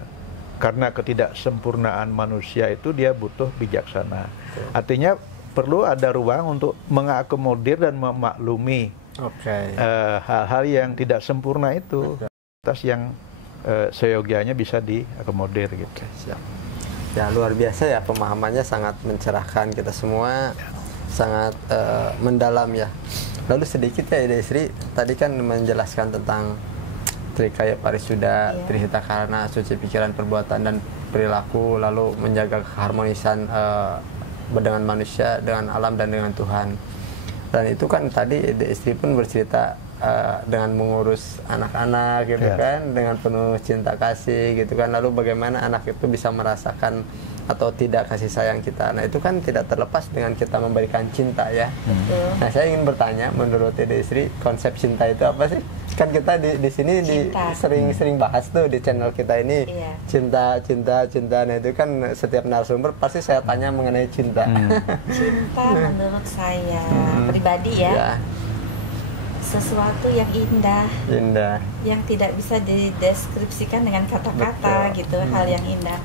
Karena ketidaksempurnaan manusia itu dia butuh bijaksana. Artinya perlu ada ruang untuk mengakomodir dan memaklumi hal-hal yang tidak sempurna itu atas yang seyogianya bisa diakomodir gitu. Siap. Ya, luar biasa ya, pemahamannya sangat mencerahkan kita semua, sangat mendalam ya. Lalu sedikit ya Ida Isri, tadi kan menjelaskan tentang Trikaya Parisuda, Trihita Karana, suci pikiran, perbuatan dan perilaku, lalu menjaga keharmonisan dengan manusia, dengan alam dan dengan Tuhan. Dan itu kan tadi Ida Isri pun bercerita dengan mengurus anak-anak gitu kan, dengan penuh cinta kasih gitu kan. Lalu bagaimana anak itu bisa merasakan atau tidak kasih sayang kita. Nah, itu kan tidak terlepas dengan kita memberikan cinta ya. Nah, saya ingin bertanya, menurut Ida Isri, konsep cinta itu apa sih? Kan kita di sini sering bahas tuh di channel kita ini, cinta. Nah, itu kan setiap narasumber pasti saya tanya mengenai cinta. Cinta menurut saya pribadi ya, sesuatu yang indah, yang tidak bisa dideskripsikan dengan kata-kata gitu, hal yang indah.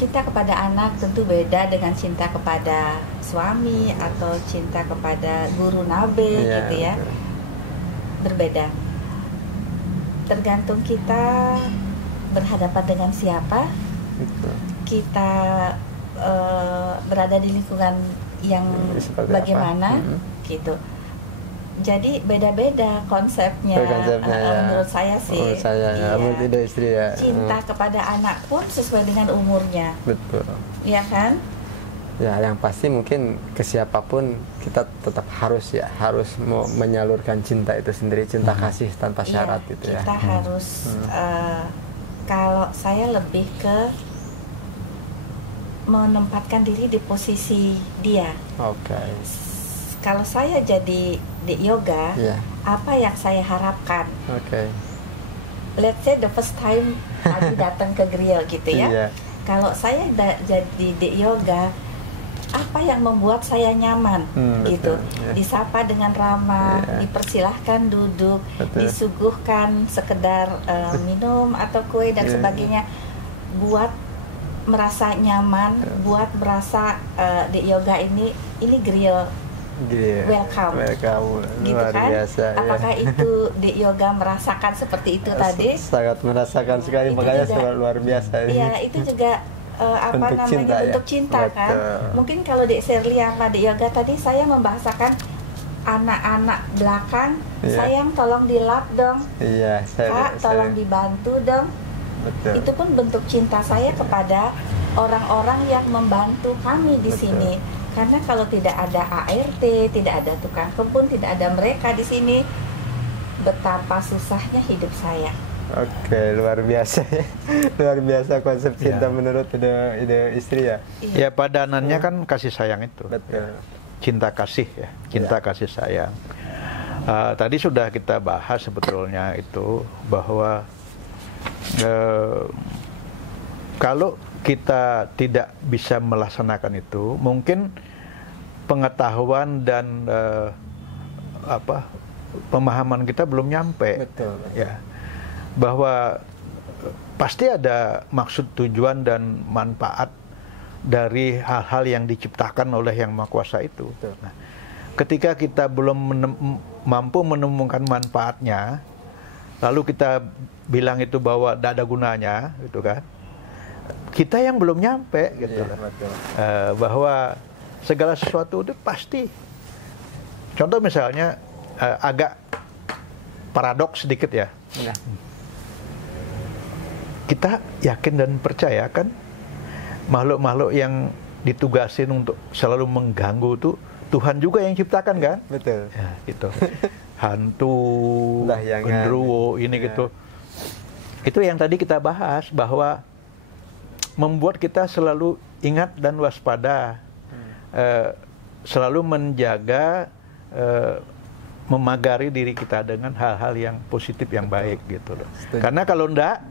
Cinta kepada anak tentu beda dengan cinta kepada suami atau cinta kepada guru nabe gitu ya, berbeda. Tergantung kita berhadapan dengan siapa, kita berada di lingkungan yang bagaimana gitu. Jadi beda-beda konsepnya menurut saya sih. Menurut saya, menurut Ida Isri ya. Cinta kepada anak pun sesuai dengan umurnya. Betul. Iya kan? Ya, yang pasti mungkin ke siapapun kita tetap harus menyalurkan cinta itu sendiri, cinta kasih tanpa syarat gitu ya. Kita harus kalau saya lebih ke menempatkan diri di posisi dia. Kalau saya jadi di yoga, apa yang saya harapkan? Let's say the first time Adi datang ke grill gitu ya. Kalau saya jadi di yoga, apa yang membuat saya nyaman gitu? Disapa dengan ramah, dipersilahkan duduk, disuguhkan sekedar minum atau kue dan sebagainya, buat merasa nyaman, buat merasa di yoga ini grill. Welcome gitu kan? Biasa, apakah itu di yoga merasakan seperti itu tadi? Sangat merasakan sekali, makanya juga, luar biasa. Iya, itu juga bentuk cinta kan? Mungkin kalau di Shirley sama di yoga tadi saya membahasakan anak-anak belakang, sayang tolong dilap dong, Kak tolong dibantu dong. Itu pun bentuk cinta saya kepada orang-orang yang membantu kami di sini. Karena kalau tidak ada ART, tidak ada tukang kebun, tidak ada mereka di sini, betapa susahnya hidup saya. Luar biasa. Luar biasa konsep cinta menurut Ida Isri ya. Ya, padanannya kan kasih sayang itu. Cinta kasih ya, cinta kasih sayang. Tadi sudah kita bahas sebetulnya itu bahwa kalau kita tidak bisa melaksanakan itu, mungkin pengetahuan dan pemahaman kita belum nyampe. Ya, bahwa pasti ada maksud, tujuan dan manfaat dari hal-hal yang diciptakan oleh Yang Maha Kuasa itu. Nah, ketika kita belum mampu menemukan manfaatnya, lalu kita bilang itu bahwa tidak ada gunanya, gitu kan? Kita yang belum nyampe gitu, bahwa segala sesuatu itu pasti. Contoh misalnya agak paradoks sedikit ya. Kita yakin dan percaya kan makhluk-makhluk yang ditugasin untuk selalu mengganggu itu Tuhan juga yang ciptakan kan? Betul. Ya, gitu. Hantu, genderuwo ini gitu. Itu yang tadi kita bahas, bahwa membuat kita selalu ingat dan waspada, selalu menjaga, memagari diri kita dengan hal-hal yang positif, yang baik gitu loh. Karena kalau enggak,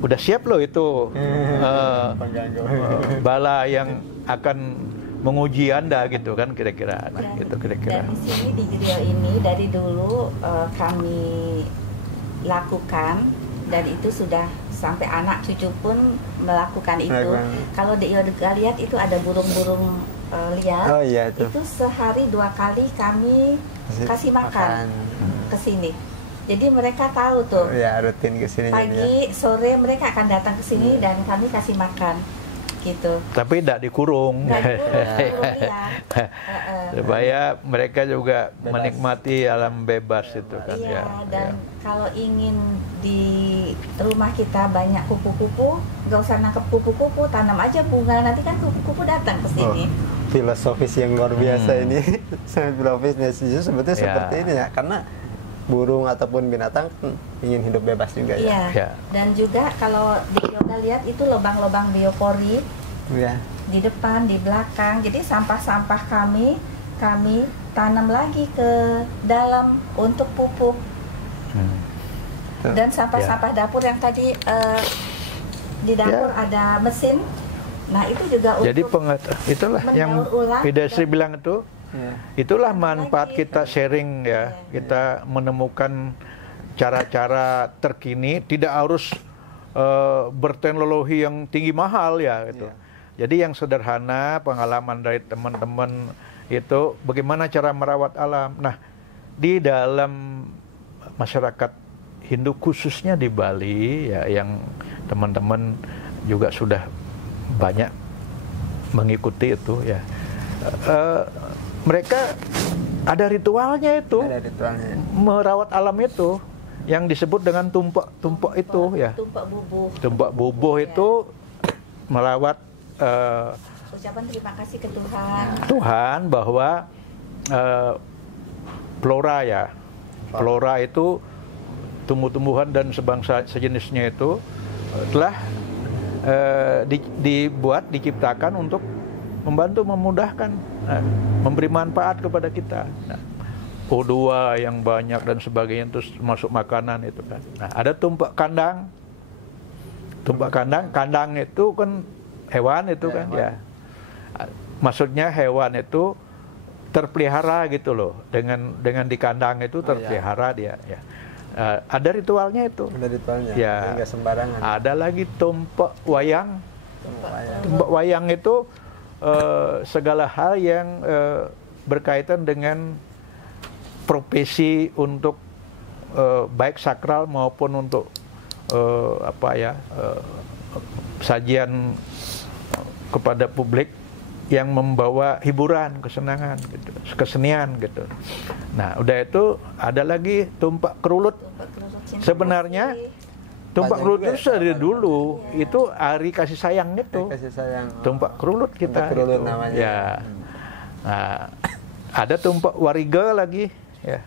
udah siap loh itu bala yang akan menguji Anda gitu kan, kira-kira. Gitu, kira-kira. Dan di sini di grill ini dari dulu kami lakukan, dan itu sudah sampai anak cucu pun melakukan itu. Kalau di yoga lihat itu ada burung-burung liar. Itu sehari 2 kali kami kasih makan ke sini. Jadi mereka tahu tuh. Ya, rutin ke sini. Pagi, sore mereka akan datang ke sini dan kami kasih makan. Gitu. Tapi tidak dikurung. Supaya mereka juga menikmati alam bebas itu kan. Iya, dan kalau ingin di rumah kita banyak kupu-kupu, nggak usah nangkep kupu-kupu, tanam aja bunga, nanti kan kupu-kupu datang ke sini. Filosofis yang luar biasa ini. Sangat filosofis sebetulnya seperti ini ya, karena burung ataupun binatang ingin hidup bebas juga ya. Iya. Dan juga kalau di yoga lihat itu lubang-lubang biopori di depan, di belakang. Jadi sampah-sampah kami tanam lagi ke dalam untuk pupuk. Dan sampah-sampah dapur yang tadi di dapur ada mesin. Nah itu juga jadi untuk itulah yang Widasri bilang itu. Itulah manfaat kita sharing ya. Kita menemukan cara-cara terkini, tidak harus berteknologi yang tinggi mahal ya gitu. Jadi yang sederhana, pengalaman dari teman-teman itu bagaimana cara merawat alam. Nah, di dalam masyarakat Hindu khususnya di Bali ya, yang teman-teman juga sudah banyak mengikuti itu ya. Mereka ada ritualnya itu, merawat alam itu, yang disebut dengan tumpak itu ya. Tumpak bubuh itu merawat ucapan terima kasih ke Tuhan. Tuhan bahwa flora ya, flora itu tumbuh-tumbuhan dan sebangsa sejenisnya itu telah diciptakan untuk membantu, memudahkan, memberi manfaat kepada kita. Nah, O2 yang banyak dan sebagainya itu masuk makanan itu kan. Nah, ada tumpak kandang. Tumpak kandang itu kan hewan itu kan ya. Maksudnya hewan itu terpelihara gitu loh. Dengan di kandang itu terpelihara dia ya. Ada ritualnya itu. Ada ritualnya. Ya. Enggak sembarangan. Ada lagi tumpak wayang. Tumpak wayang itu segala hal yang berkaitan dengan profesi untuk baik sakral maupun untuk sajian kepada publik yang membawa hiburan, kesenangan, gitu, kesenian gitu. Nah, udah itu ada lagi tumpak kerulut. Sebenarnya tumpak kerulut itu dari dulu, itu hari kasih sayang itu. Kasih sayang. Tumpak kerulut kita. Tumpak kerulut gitu. namanya. Ya. Nah, ada tumpak wariga lagi. Ya.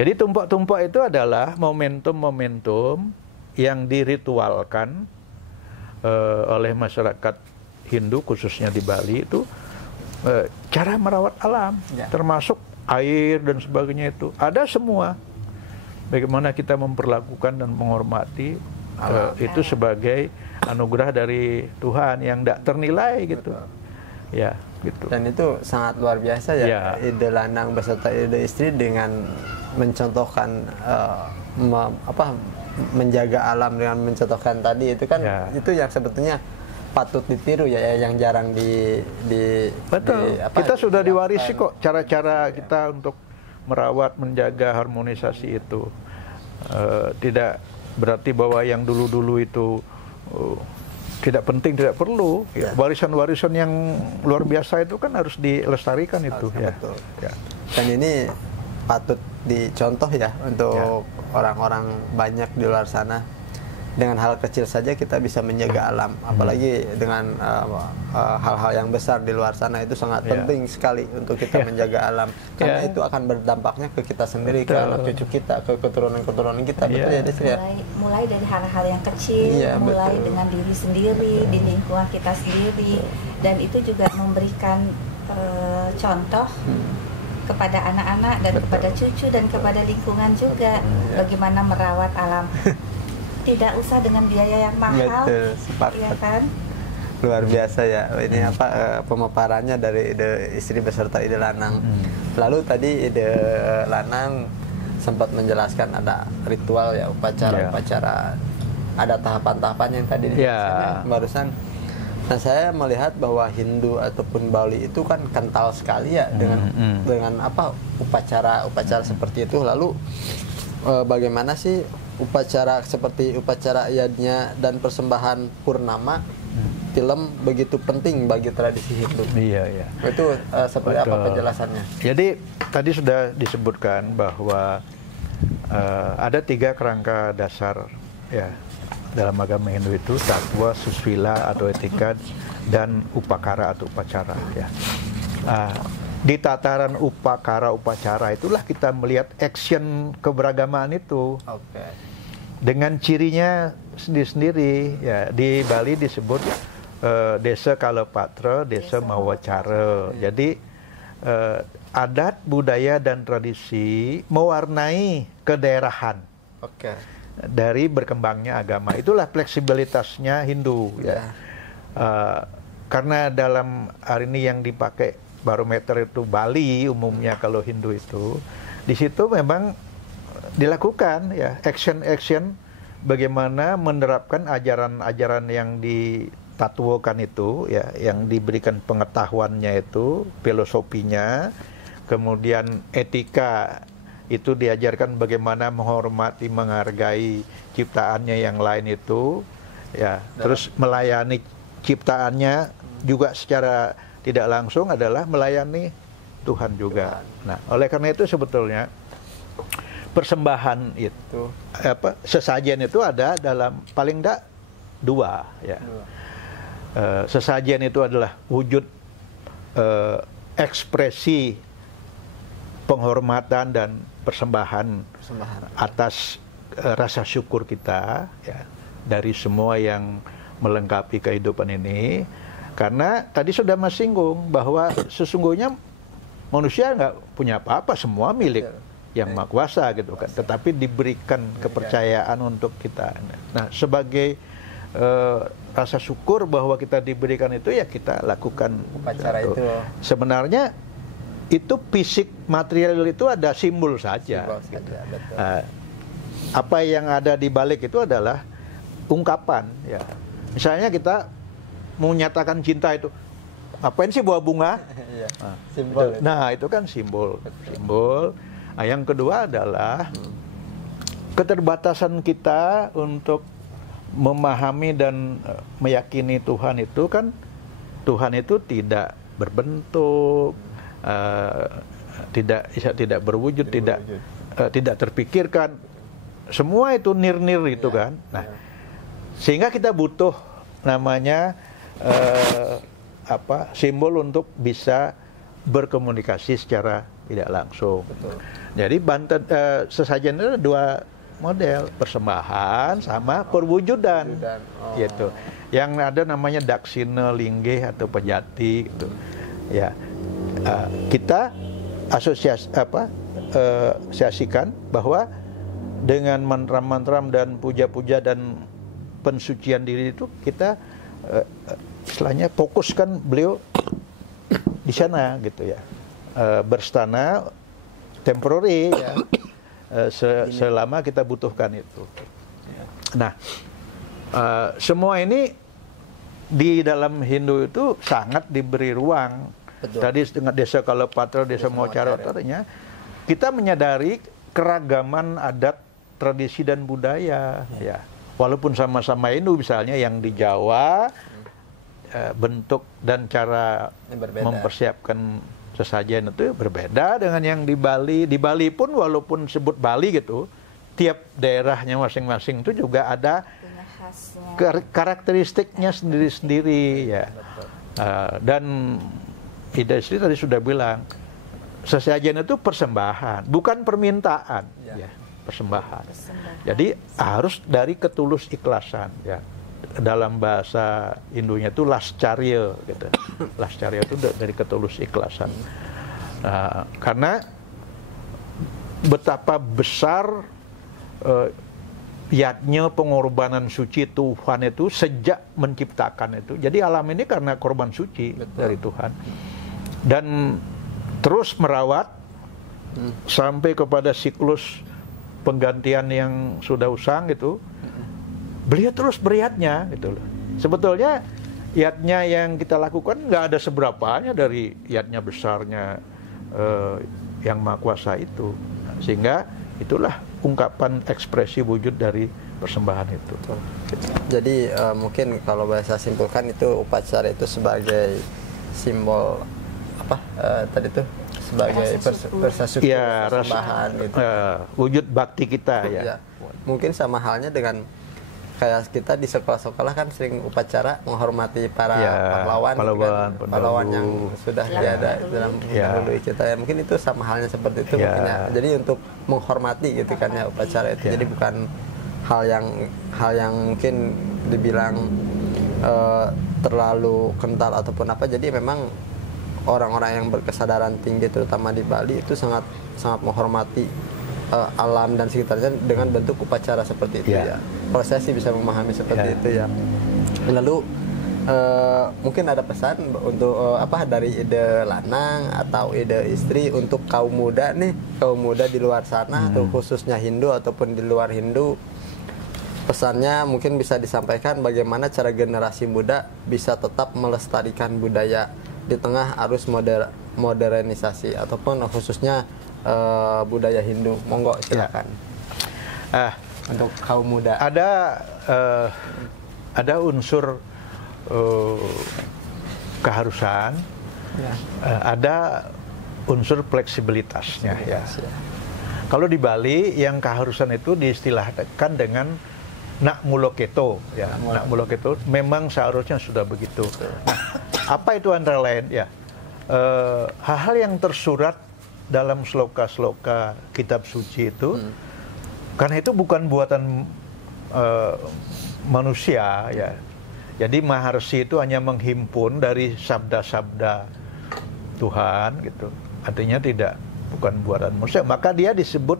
Jadi tumpak-tumpak itu adalah momentum-momentum yang diritualkan oleh masyarakat Hindu khususnya di Bali itu cara merawat alam, termasuk air dan sebagainya itu ada semua. Bagaimana kita memperlakukan dan menghormati itu sebagai anugerah dari Tuhan yang tidak ternilai gitu. Ya, gitu. Dan itu sangat luar biasa ya. Ide lanang beserta ide istri dengan mencontohkan menjaga alam dengan mencontohkan tadi itu kan itu yang sebetulnya patut ditiru ya, yang jarang betul. Kita sudah diwarisi kok cara-cara kita untuk merawat, menjaga harmonisasi itu. Tidak berarti bahwa yang dulu-dulu itu tidak penting, tidak perlu. Warisan-warisan yang luar biasa itu kan harus dilestarikan itu. Betul. Dan ini patut dicontoh ya untuk orang-orang banyak di luar sana. Dengan hal kecil saja kita bisa menjaga alam, apalagi dengan hal-hal yang besar di luar sana itu sangat penting sekali untuk kita menjaga alam, karena itu akan berdampaknya ke kita sendiri, ke anak cucu kita, ke keturunan-keturunan kita. Betul ya, Desri ya? Mulai dari hal-hal yang kecil, mulai dengan diri sendiri, di lingkungan kita sendiri, dan itu juga memberikan contoh kepada anak-anak dan kepada cucu dan kepada lingkungan juga, bagaimana merawat alam. Tidak usah dengan biaya yang mahal. Iya kan? Luar biasa ya. Ini pemaparannya dari ide istri beserta ide lanang. Lalu tadi ide lanang sempat menjelaskan ada ritual ya, upacara-upacara, ada tahapan-tahapan yang tadi dijelaskan barusan. Nah, saya melihat bahwa Hindu ataupun Bali itu kan kental sekali ya dengan apa upacara seperti itu. Lalu bagaimana sih upacara seperti upacara yadnya dan persembahan purnama film begitu penting bagi tradisi Hindu? Iya. Itu seperti apa penjelasannya? Jadi tadi sudah disebutkan bahwa ada 3 kerangka dasar ya dalam agama Hindu itu: tatwa, susvila atau etika, dan upakara atau upacara ya. Di tataran upacara itulah kita melihat action keberagaman itu. Dengan cirinya sendiri-sendiri ya. Di Bali disebut desa Kalapatra, desa Mawacara. Jadi adat, budaya dan tradisi mewarnai kedaerahan. Dari berkembangnya agama. Itulah fleksibilitasnya Hindu ya. Karena dalam hari ini yang dipakai barometer itu Bali umumnya, kalau Hindu itu di situ memang dilakukan ya action bagaimana menerapkan ajaran-ajaran yang ditatwokan itu ya, yang diberikan pengetahuannya itu, filosofinya, kemudian etika itu diajarkan bagaimana menghormati, menghargai ciptaannya yang lain itu ya. Terus melayani ciptaannya juga secara tidak langsung adalah melayani Tuhan juga. Nah, oleh karena itu sebetulnya persembahan itu sesajen itu ada dalam paling tidak 2 ya. Sesajen itu adalah wujud ekspresi penghormatan dan persembahan atas rasa syukur kita ya, dari semua yang melengkapi kehidupan ini. Karena tadi sudah Mas singgung bahwa sesungguhnya manusia nggak punya apa-apa, semua milik yang Maha Kuasa gitu kan, tetapi diberikan kepercayaan untuk kita. Nah, sebagai rasa syukur bahwa kita diberikan itu ya kita lakukan upacara itu. Sebenarnya itu fisik material itu ada simbol saja. Apa yang ada di balik itu adalah ungkapan ya. Misalnya kita menyatakan cinta itu, apain sih buah bunga? Simbol. Nah, itu kan simbol. Nah, yang kedua adalah keterbatasan kita untuk memahami dan meyakini Tuhan itu kan, Tuhan itu tidak berbentuk, tidak berwujud, tidak terpikirkan. Semua itu nir-nir itu kan. Nah, sehingga kita butuh namanya simbol untuk bisa berkomunikasi secara tidak langsung. Jadi sesajen itu ada 2 model, persembahan sama perwujudan. Gitu. Yang ada namanya daksina, linggih atau pejati gitu. Ya. Kita asosiasikan bahwa dengan mantra-mantra dan puja-puja dan pensucian diri itu kita istilahnya fokuskan beliau di sana gitu ya, berstana temporary ya, selama kita butuhkan itu. Nah, semua ini di dalam Hindu itu sangat diberi ruang. Tadi dengan desa Kalapatra, desa Mawacara, artinya kita menyadari keragaman adat, tradisi dan budaya ya. Walaupun sama-sama Hindu, misalnya yang di Jawa bentuk dan cara mempersiapkan sesajen itu berbeda dengan yang di Bali. Di Bali pun walaupun sebut Bali gitu, tiap daerahnya masing-masing itu juga ada karakteristiknya sendiri-sendiri ya. Dan Ida Sri tadi sudah bilang, sesajen itu persembahan, bukan permintaan ya. Persembahan. Jadi harus dari ketulus ikhlasan ya. Dalam bahasa Hindunya itu lascarya gitu. Lascarya itu dari ketulus ikhlasan. Karena betapa besar yadnya pengorbanan suci Tuhan itu sejak menciptakan itu. Jadi alam ini karena korban suci dari Tuhan. Dan terus merawat sampai kepada siklus penggantian yang sudah usang gitu, beliau terus beriatnya gitu loh. Sebetulnya yatnya yang kita lakukan nggak ada seberapanya dari yatnya besarnya yang Maha Kuasa itu. Sehingga itulah ungkapan ekspresi wujud dari persembahan itu. Jadi mungkin kalau bahasa simpulkan itu upacara itu sebagai simbol apa tadi tuh sebagai rasa syukur, ya, persembahan gitu. Wujud bakti kita ya. Mungkin sama halnya dengan kayak kita di sekolah-sekolah kan sering upacara menghormati para pahlawan yang sudah tiada dalam dahulu kita ya. Mungkin itu sama halnya seperti itu mungkin ya. Jadi untuk menghormati gitu kan ya upacara itu. Jadi bukan hal yang mungkin dibilang terlalu kental ataupun apa. Jadi memang orang-orang yang berkesadaran tinggi terutama di Bali itu sangat menghormati alam dan sekitarnya dengan bentuk upacara seperti itu ya. Prosesi bisa memahami seperti itu ya. Lalu mungkin ada pesan untuk dari ide lanang atau ide istri untuk kaum muda di luar sana atau khususnya Hindu ataupun di luar Hindu. Pesannya mungkin bisa disampaikan bagaimana cara generasi muda bisa tetap melestarikan budaya di tengah arus modernisasi ataupun khususnya budaya Hindu. Monggo silakan. Untuk kaum muda ada unsur keharusan, ada unsur fleksibilitasnya ya. Kalau di Bali yang keharusan itu diistilahkan dengan nak muloketo ya. Nak muloketo memang seharusnya sudah begitu. Nah, apa itu antara lain ya? Hal-hal yang tersurat dalam sloka-sloka kitab suci itu, karena itu bukan buatan manusia ya. Jadi Maharsi itu hanya menghimpun dari sabda-sabda Tuhan gitu. Artinya bukan buatan manusia. Maka dia disebut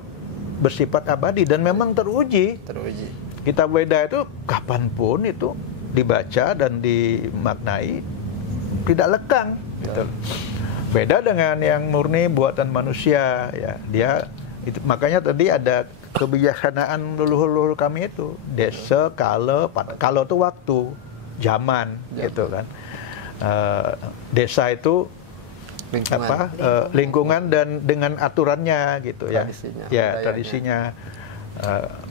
bersifat abadi dan memang teruji. Kitab Weda itu kapanpun itu dibaca dan dimaknai tidak lekang gitu. Beda dengan yang murni buatan manusia ya. Dia itu, makanya tadi ada kebijaksanaan leluhur kami itu desa, kala itu waktu, zaman gitu kan. Desa itu lingkungan dan dengan aturannya gitu tradisinya, tradisinya.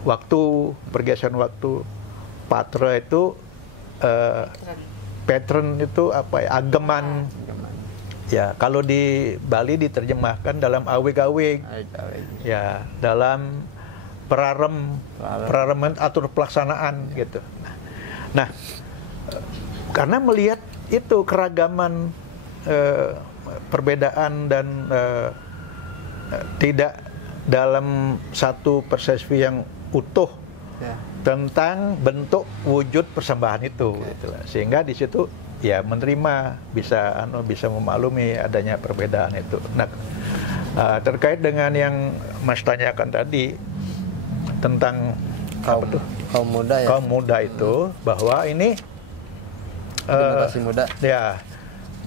Waktu, pergeseran waktu. Patra itu pattern itu ageman. Ya, kalau di Bali diterjemahkan dalam awig-awig. Ya, dalam perarem atur pelaksanaan gitu. Nah, karena melihat itu keragaman perbedaan dan tidak dalam satu persepsi yang utuh tentang bentuk wujud persembahan itu, gitu. Sehingga di situ ya menerima, bisa memaklumi adanya perbedaan itu. Nah, terkait dengan yang Mas tanyakan tadi tentang kaum muda ya. Kaum muda itu bahwa ini generasi muda. Ya,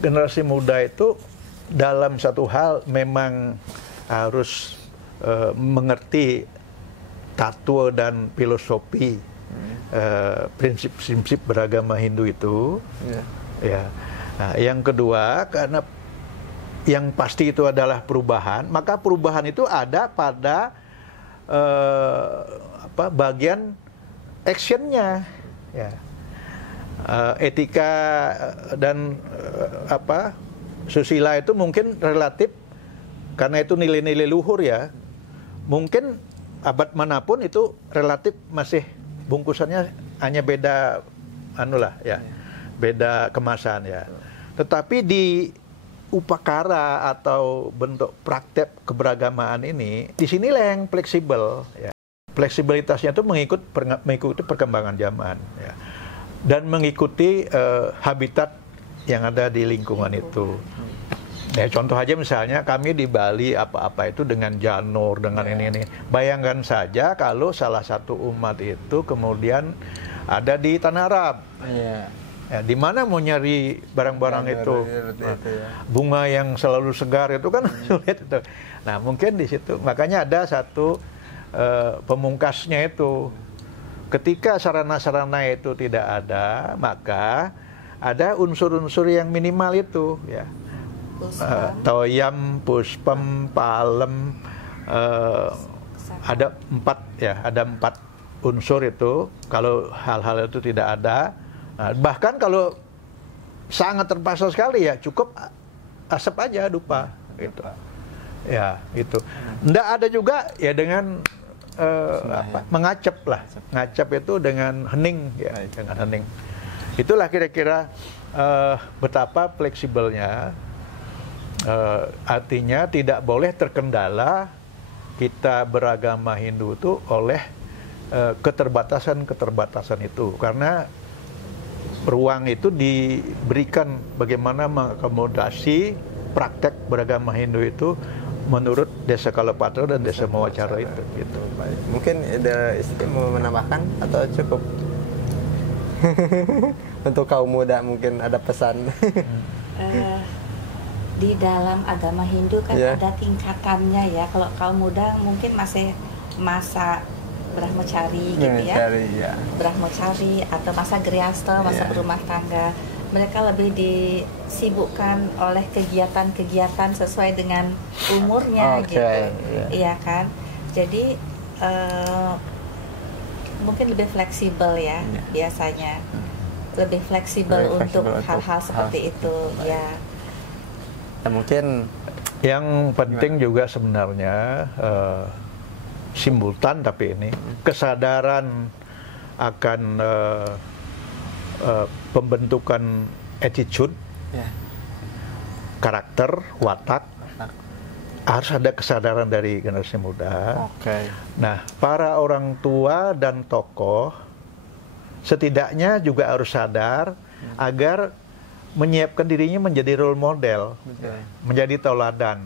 generasi muda itu dalam satu hal memang harus mengerti tattwa dan filosofi prinsip-prinsip beragama Hindu itu. Ya. Nah, yang kedua, karena yang pasti itu adalah perubahan, maka perubahan itu ada pada bagian actionnya, ya. Etika dan susila itu mungkin relatif karena itu nilai-nilai luhur ya. Mungkin abad manapun itu relatif masih bungkusannya hanya beda beda kemasan ya. Tetapi di upakara atau bentuk praktek keberagamaan ini, di sinilah yang fleksibel ya. Fleksibilitasnya itu mengikuti perkembangan zaman ya. Dan mengikuti habitat yang ada di lingkungan itu. Ya, contoh aja misalnya kami di Bali apa-apa itu dengan janur, dengan ini. Bayangkan saja kalau salah satu umat itu kemudian ada di Tanah Arab. Ya, di mana mau nyari barang-barang itu? Bunga yang selalu segar itu kan sulit itu. Nah, mungkin di situ. Makanya ada satu pemungkasnya itu. Ketika sarana-sarana itu tidak ada, maka ada unsur-unsur yang minimal itu ya. Toyam, puspam, palem, ada 4 unsur itu. Kalau hal-hal itu tidak ada, bahkan kalau sangat terpaksa sekali ya cukup asap aja dupa gitu. Ya itu. Nggak ada juga ya dengan mengacap lah. Ngacap itu dengan hening ya, dengan hening. Itulah kira-kira betapa fleksibelnya. Artinya tidak boleh terkendala kita beragama Hindu itu oleh keterbatasan itu, karena ruang itu diberikan bagaimana mengakomodasi praktek beragama Hindu itu menurut Desa Kalapatra dan Desa Mawacara itu. Gitu. Baik. Mungkin ada istri mau menambahkan atau cukup? Untuk kaum muda mungkin ada pesan. Di dalam agama Hindu kan ada tingkatannya ya. Kalau kaum muda mungkin masih masa Brahmacari gitu ya. Brahmacari atau masa Grihastha, masa berumah tangga. Mereka lebih disibukkan oleh kegiatan-kegiatan sesuai dengan umurnya gitu. Iya kan? Jadi mungkin lebih fleksibel ya biasanya. Lebih fleksibel untuk hal-hal seperti itu ya. Mungkin yang penting juga sebenarnya simultan, tapi ini kesadaran akan pembentukan attitude, karakter, watak, harus ada kesadaran dari generasi muda. Nah, para orang tua dan tokoh setidaknya juga harus sadar agar menyiapkan dirinya menjadi role model, menjadi tauladan.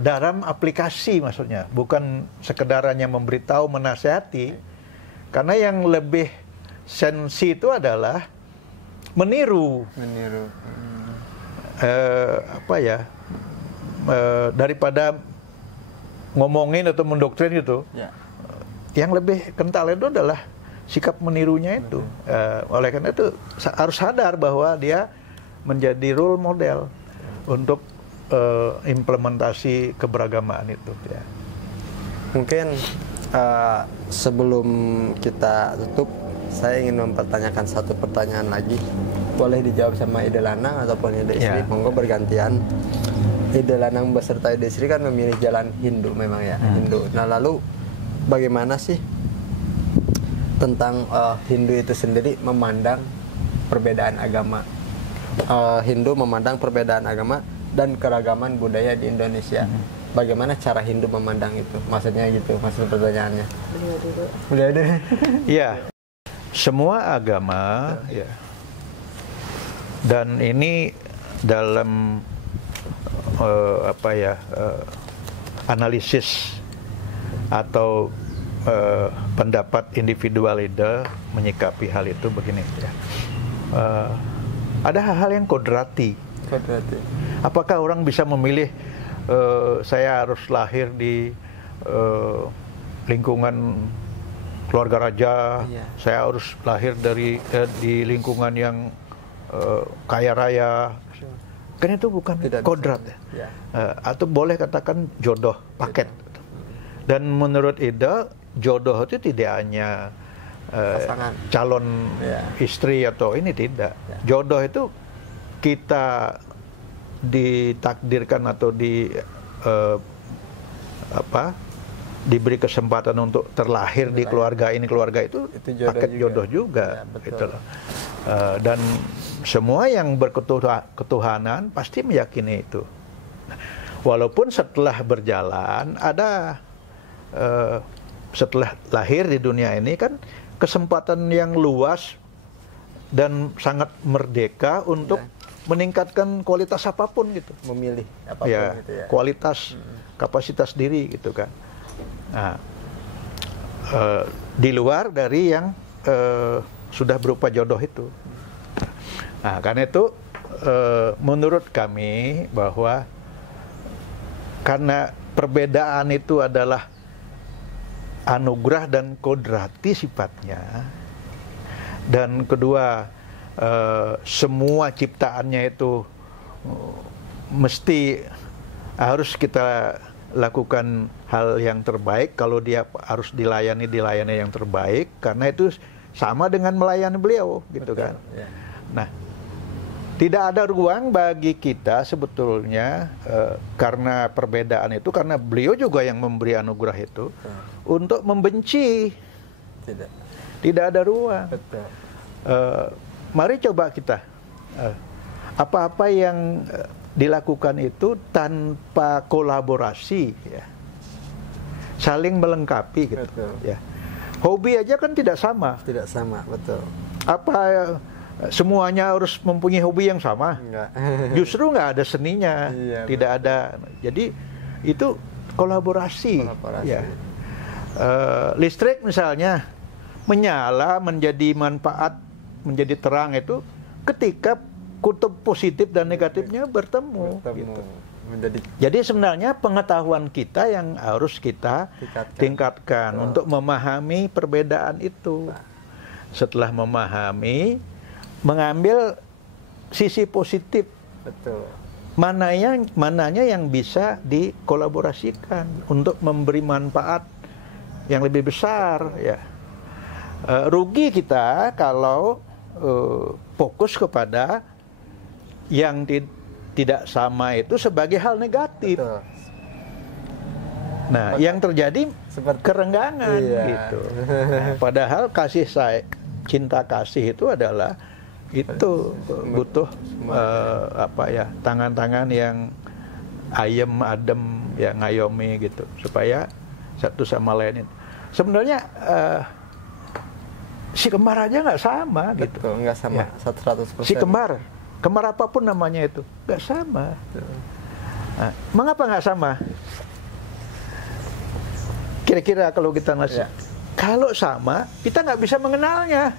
Dalam aplikasi maksudnya, bukan sekedar hanya memberitahu, menasihati. Karena yang lebih sensi itu adalah meniru. Daripada ngomongin atau mendoktrin itu, yang lebih kental itu adalah sikap menirunya itu. Oleh karena itu harus sadar bahwa dia menjadi role model untuk implementasi keberagamaan itu. Ya. Mungkin sebelum kita tutup, saya ingin mempertanyakan satu pertanyaan lagi. Boleh dijawab sama Ide Lanang ataupun Ide Istri, monggo bergantian. Ide Lanang beserta Ide Istri kan memilih jalan Hindu memang ya, Hindu. Nah lalu bagaimana sih tentang Hindu itu sendiri memandang perbedaan agama? Hindu memandang perbedaan agama dan keragaman budaya di Indonesia. Bagaimana cara Hindu memandang itu? Maksudnya gitu, maksud pertanyaannya. Beliau dulu. Iya, semua agama ya. Dan ini dalam analisis atau pendapat individual leader menyikapi hal itu begini ya. Ada hal-hal yang kodrati. Apakah orang bisa memilih saya harus lahir di lingkungan keluarga raja, saya harus lahir di lingkungan yang kaya raya? Kan itu bukan kodrat ya. Atau boleh katakan jodoh paket. Dan menurut Ida, jodoh itu tidak hanya calon istri atau ini, tidak. Jodoh itu kita ditakdirkan atau diberi kesempatan untuk terlahir di keluarga ini, keluarga itu paket jodoh juga. Gitu loh. Dan semua yang berketuhanan pasti meyakini itu. Walaupun setelah berjalan ada setelah lahir di dunia ini kan kesempatan yang luas dan sangat merdeka untuk meningkatkan kualitas apapun gitu. Memilih apapun gitu ya. Kualitas, kapasitas diri gitu kan. Nah, di luar dari yang sudah berupa jodoh itu. Nah, karena itu menurut kami bahwa karena perbedaan itu adalah anugerah dan kodrati sifatnya, dan kedua semua ciptaannya itu mesti harus kita lakukan hal yang terbaik. Kalau dia harus dilayani yang terbaik, karena itu sama dengan melayani beliau, gitu. Betul, kan. Ya. Nah, tidak ada ruang bagi kita sebetulnya karena perbedaan itu, karena beliau juga yang memberi anugerah itu, untuk membenci. Tidak ada ruang. Betul. Mari coba kita apa-apa yang dilakukan itu tanpa kolaborasi, ya, saling melengkapi, gitu. Betul. Ya. Hobi aja kan tidak sama. Tidak sama, betul. Apa semuanya harus mempunyai hobi yang sama? Enggak. Justru nggak ada seninya, iya, tidak betul. Ada. Jadi itu kolaborasi. Ya. Listrik misalnya menyala menjadi manfaat, menjadi terang itu ketika kutub positif dan negatifnya bertemu. Gitu. Jadi sebenarnya pengetahuan kita yang harus kita tingkatkan untuk memahami perbedaan itu. Setelah memahami, mengambil sisi positif. Betul. Mananya yang bisa dikolaborasikan untuk memberi manfaat yang lebih besar, ya. Rugi kita kalau fokus kepada yang tidak sama itu sebagai hal negatif. Betul. Nah, yang terjadi kerenggangan, iya, gitu. Nah, padahal cinta kasih itu adalah itu butuh tangan-tangan yang ayem, adem, ya, ngayomi, gitu, supaya satu sama lain itu. Sebenarnya si kembar aja nggak sama. Betul, gitu. Nggak sama, ya. 100%. Si kembar apapun namanya itu nggak sama. Nah, mengapa nggak sama? Kira-kira kalau kita ngasih, kalau sama kita nggak bisa mengenalnya,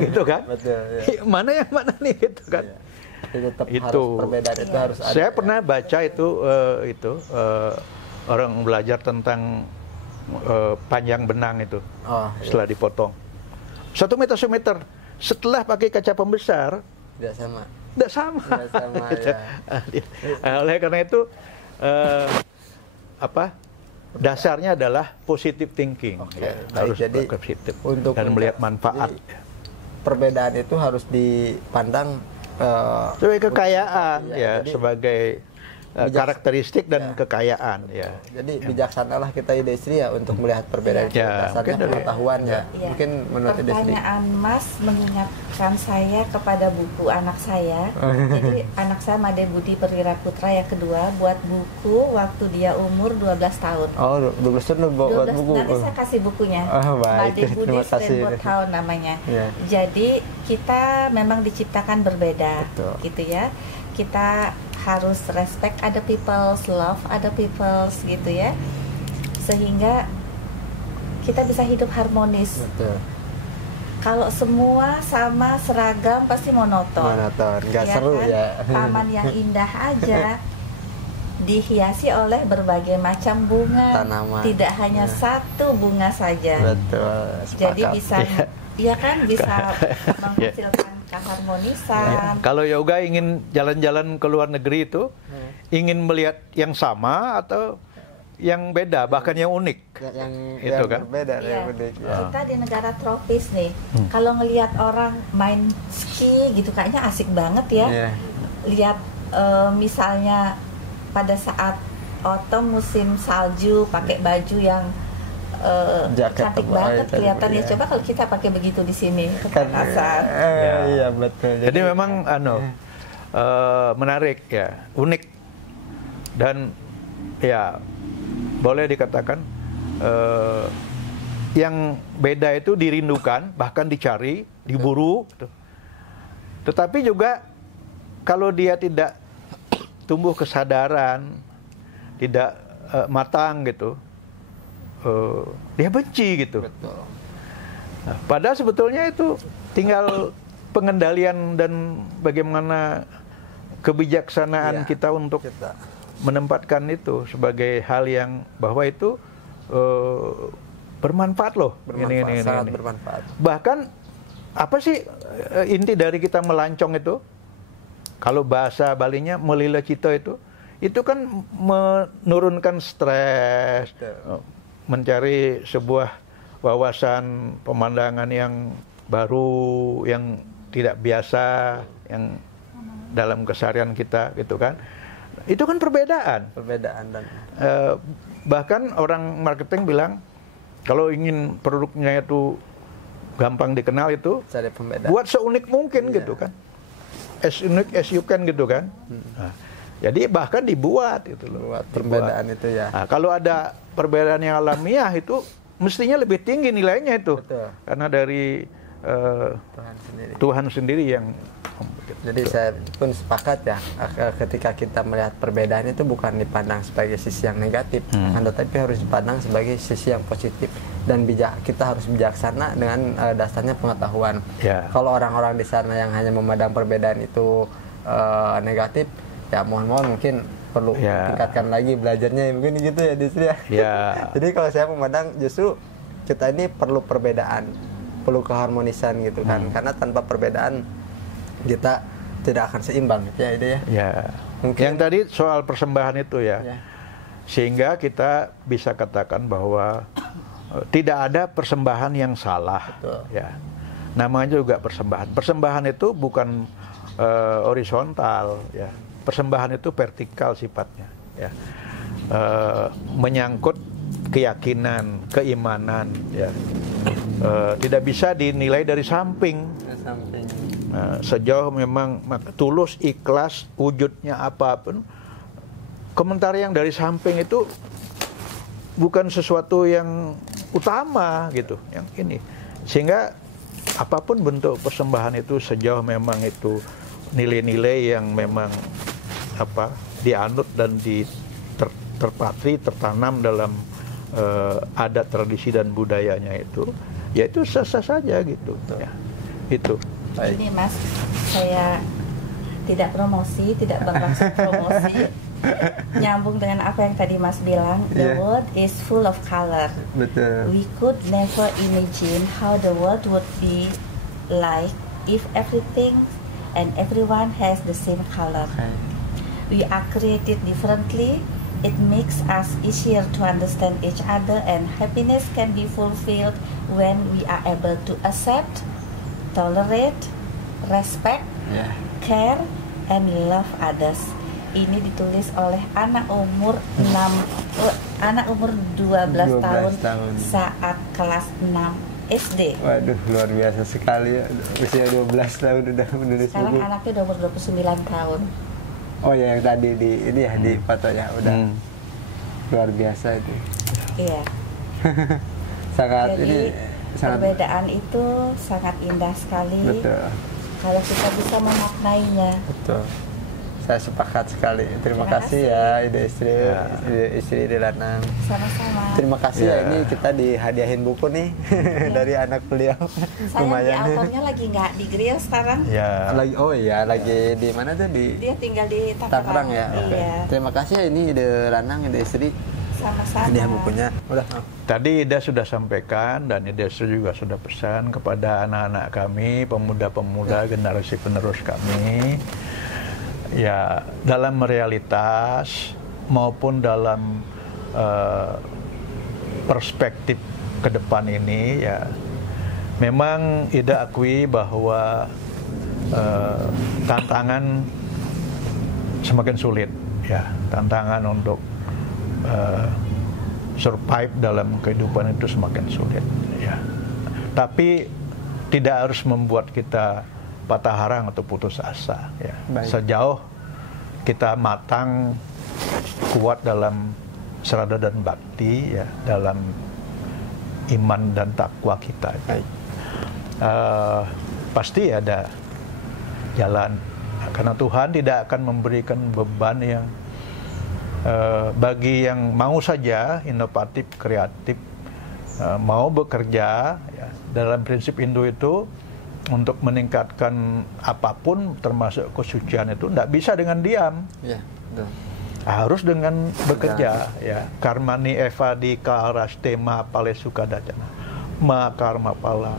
gitu kan? Betul, ya. Mana yang mana nih, gitu kan? Ya. Tetap itu harus perbedaan itu harus ada. Saya pernah baca itu orang belajar tentang panjang benang itu, setelah dipotong 1 meter semeter, setelah pakai kaca pembesar tidak sama. Tidak sama. Ya. Oleh karena itu dasarnya adalah positive thinking. Ya, harus jadi positif dan melihat manfaat. Perbedaan itu harus dipandang sebagai kekayaan, ya, sebagai karakteristik dan kekayaan, ya. Jadi bijaksanalah kita Ide Sri ya untuk melihat perbedaan itu, dasarnya pengetahuan, ya. Mungkin menurut Ide Sri. Pertanyaan Mas mengingatkan saya kepada buku anak saya. Jadi anak saya Made Budi Perwira Putra yang kedua buat buku waktu dia umur 12 tahun. Oh, 12 tahun buat buku. Nanti saya kasih bukunya. Baik. Made Budi Springboard Town namanya. Yeah. Jadi kita memang diciptakan berbeda. Betul. Gitu ya. Kita harus respect other people's, love other people's, gitu ya, sehingga kita bisa hidup harmonis. Betul. Kalau semua sama seragam pasti monoton, nggak ya seru, kan? Ya. Taman yang indah aja dihiasi oleh berbagai macam bunga, tanaman. Tidak hanya satu bunga saja. Betul. Jadi bisa, ya kan, bisa menghasilkan keharmonisan. Kalau yoga ingin jalan-jalan ke luar negeri itu, ingin melihat yang sama atau yang beda, bahkan yang unik, yang kan? Berbeda, ya. yang unik. Ya. Kita di negara tropis nih, kalau ngelihat orang main ski gitu kayaknya asik banget ya. Yeah. Lihat misalnya pada saat autumn musim salju, pakai baju yang cantik banget kelihatannya. Coba kalau kita pakai begitu di sini, kepanasan. Iya, betul. Jadi memang menarik, ya, unik, dan ya boleh dikatakan yang beda itu dirindukan, bahkan dicari, diburu. Tetapi juga kalau dia tidak tumbuh kesadaran, tidak matang gitu, dia benci gitu. Betul. Nah, padahal sebetulnya itu tinggal pengendalian dan bagaimana kebijaksanaan kita untuk menempatkan itu sebagai hal yang bahwa itu bermanfaat loh. Bermanfaat, sangat bermanfaat. Bahkan apa sih inti dari kita melancong itu? Kalau bahasa Balinya melila cita itu kan menurunkan stres, mencari sebuah wawasan pemandangan yang baru, yang tidak biasa, yang dalam keseharian kita gitu kan. Itu kan perbedaan dan bahkan orang marketing bilang kalau ingin produknya itu gampang dikenal itu cari pembedaan, buat seunik mungkin gitu kan, as unique as you can gitu kan. Nah, jadi bahkan dibuat gitu loh, buat perbedaan itu ya. Nah, kalau ada perbedaan yang alamiah itu mestinya lebih tinggi nilainya itu. Betul. Karena dari Tuhan sendiri yang. Jadi saya pun sepakat ya, ketika kita melihat perbedaan itu bukan dipandang sebagai sisi yang negatif, tetapi harus dipandang sebagai sisi yang positif, dan kita harus bijaksana dengan dasarnya pengetahuan. Kalau orang-orang di sana yang hanya memandang perbedaan itu negatif, ya mohon mungkin perlu tingkatkan lagi belajarnya, mungkin gitu ya Distri ya. Jadi kalau saya memandang justru kita ini perlu perbedaan, perlu keharmonisan gitu kan, karena tanpa perbedaan kita tidak akan seimbang gitu ya, ide ya. Mungkin yang tadi soal persembahan itu ya. Sehingga kita bisa katakan bahwa tidak ada persembahan yang salah. Betul. Ya. Namanya juga persembahan. Persembahan itu bukan horizontal ya. Persembahan itu vertikal sifatnya ya. Menyangkut keyakinan, keimanan ya. Tidak bisa dinilai dari samping. Nah, sejauh memang tulus, ikhlas, wujudnya apapun, komentar yang dari samping itu bukan sesuatu yang utama gitu, yang ini. Sehingga apapun bentuk persembahan itu sejauh memang itu nilai-nilai yang memang dianut dan terpatri, tertanam dalam adat, tradisi dan budayanya itu, ya itu sah-sah saja gitu. Ya, itu. Ini Mas, saya tidak promosi, tidak bermaksud promosi. Nyambung dengan apa yang tadi Mas bilang, the world is full of color. Betul. We could never imagine how the world would be like if everything and everyone has the same color. We are created differently. It makes us easier to understand each other, and happiness can be fulfilled when we are able to accept, tolerate, respect, care, and love others. Ini ditulis oleh anak umur 12 tahun saat kelas 6 SD. Waduh, luar biasa sekali ya. Usia 12 tahun udah menulis buku. Sekarang anaknya udah umur 29 tahun. Oh ya, yang tadi di foto ya, udah luar biasa itu. Iya. Sangat. Jadi perbedaan itu sangat indah sekali. Betul. Kalau kita bisa memaknainya. Betul. Saya sepakat sekali. Terima kasih ya istri Ide Lanang. Sama-sama. Terima kasih ya, ini kita dihadiahin buku nih dari anak beliau. Saya di autornya lagi nggak di Grill sekarang. Ya. Lagi di mana tuh Dia tinggal di Tangerang ya. Iya. Terima kasih ya, ini Ide Lanang, Ide Istri. Sama-sama. Hadiah bukunya. Udah. Tadi Ida sudah sampaikan dan Ida juga sudah pesan kepada anak-anak kami, pemuda-pemuda generasi penerus kami. Ya, dalam realitas maupun dalam perspektif ke depan ini ya, memang Ida akui bahwa tantangan semakin sulit ya, tantangan untuk survive dalam kehidupan itu semakin sulit ya. Tapi tidak harus membuat kita patah harang atau putus asa ya. Sejauh kita matang, kuat dalam serada dan bakti ya, dalam iman dan takwa kita. Pasti ada jalan, karena Tuhan tidak akan memberikan beban yang bagi yang mau saja inovatif, kreatif, mau bekerja ya, dalam prinsip Hindu itu untuk meningkatkan apapun termasuk kesucian itu tidak bisa dengan diam. Ya, betul. Harus dengan bekerja ya. Karmani eva di kaharaste ma pale sukadacana. Ma karma pala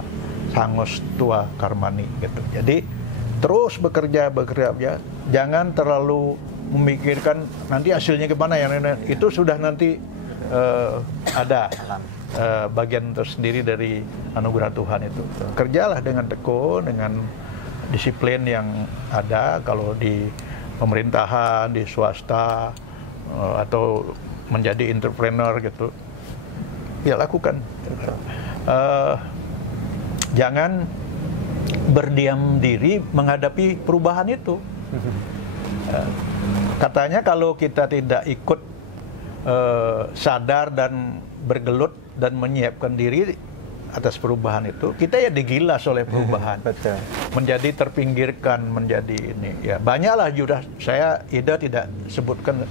sangos tua karmani gitu. Jadi terus bekerja, jangan terlalu memikirkan nanti hasilnya gimana ya. Itu sudah nanti ada bagian tersendiri dari anugerah Tuhan itu. Kerjalah dengan tekun, dengan disiplin yang ada. Kalau di pemerintahan, di swasta, atau menjadi entrepreneur gitu, ya lakukan. Jangan berdiam diri menghadapi perubahan itu. Katanya kalau kita tidak ikut sadar dan bergelut dan menyiapkan diri atas perubahan itu, kita ya digilas oleh perubahan. Betul. Menjadi terpinggirkan, menjadi ini. Ya banyaklah juga. Ida tidak sebutkan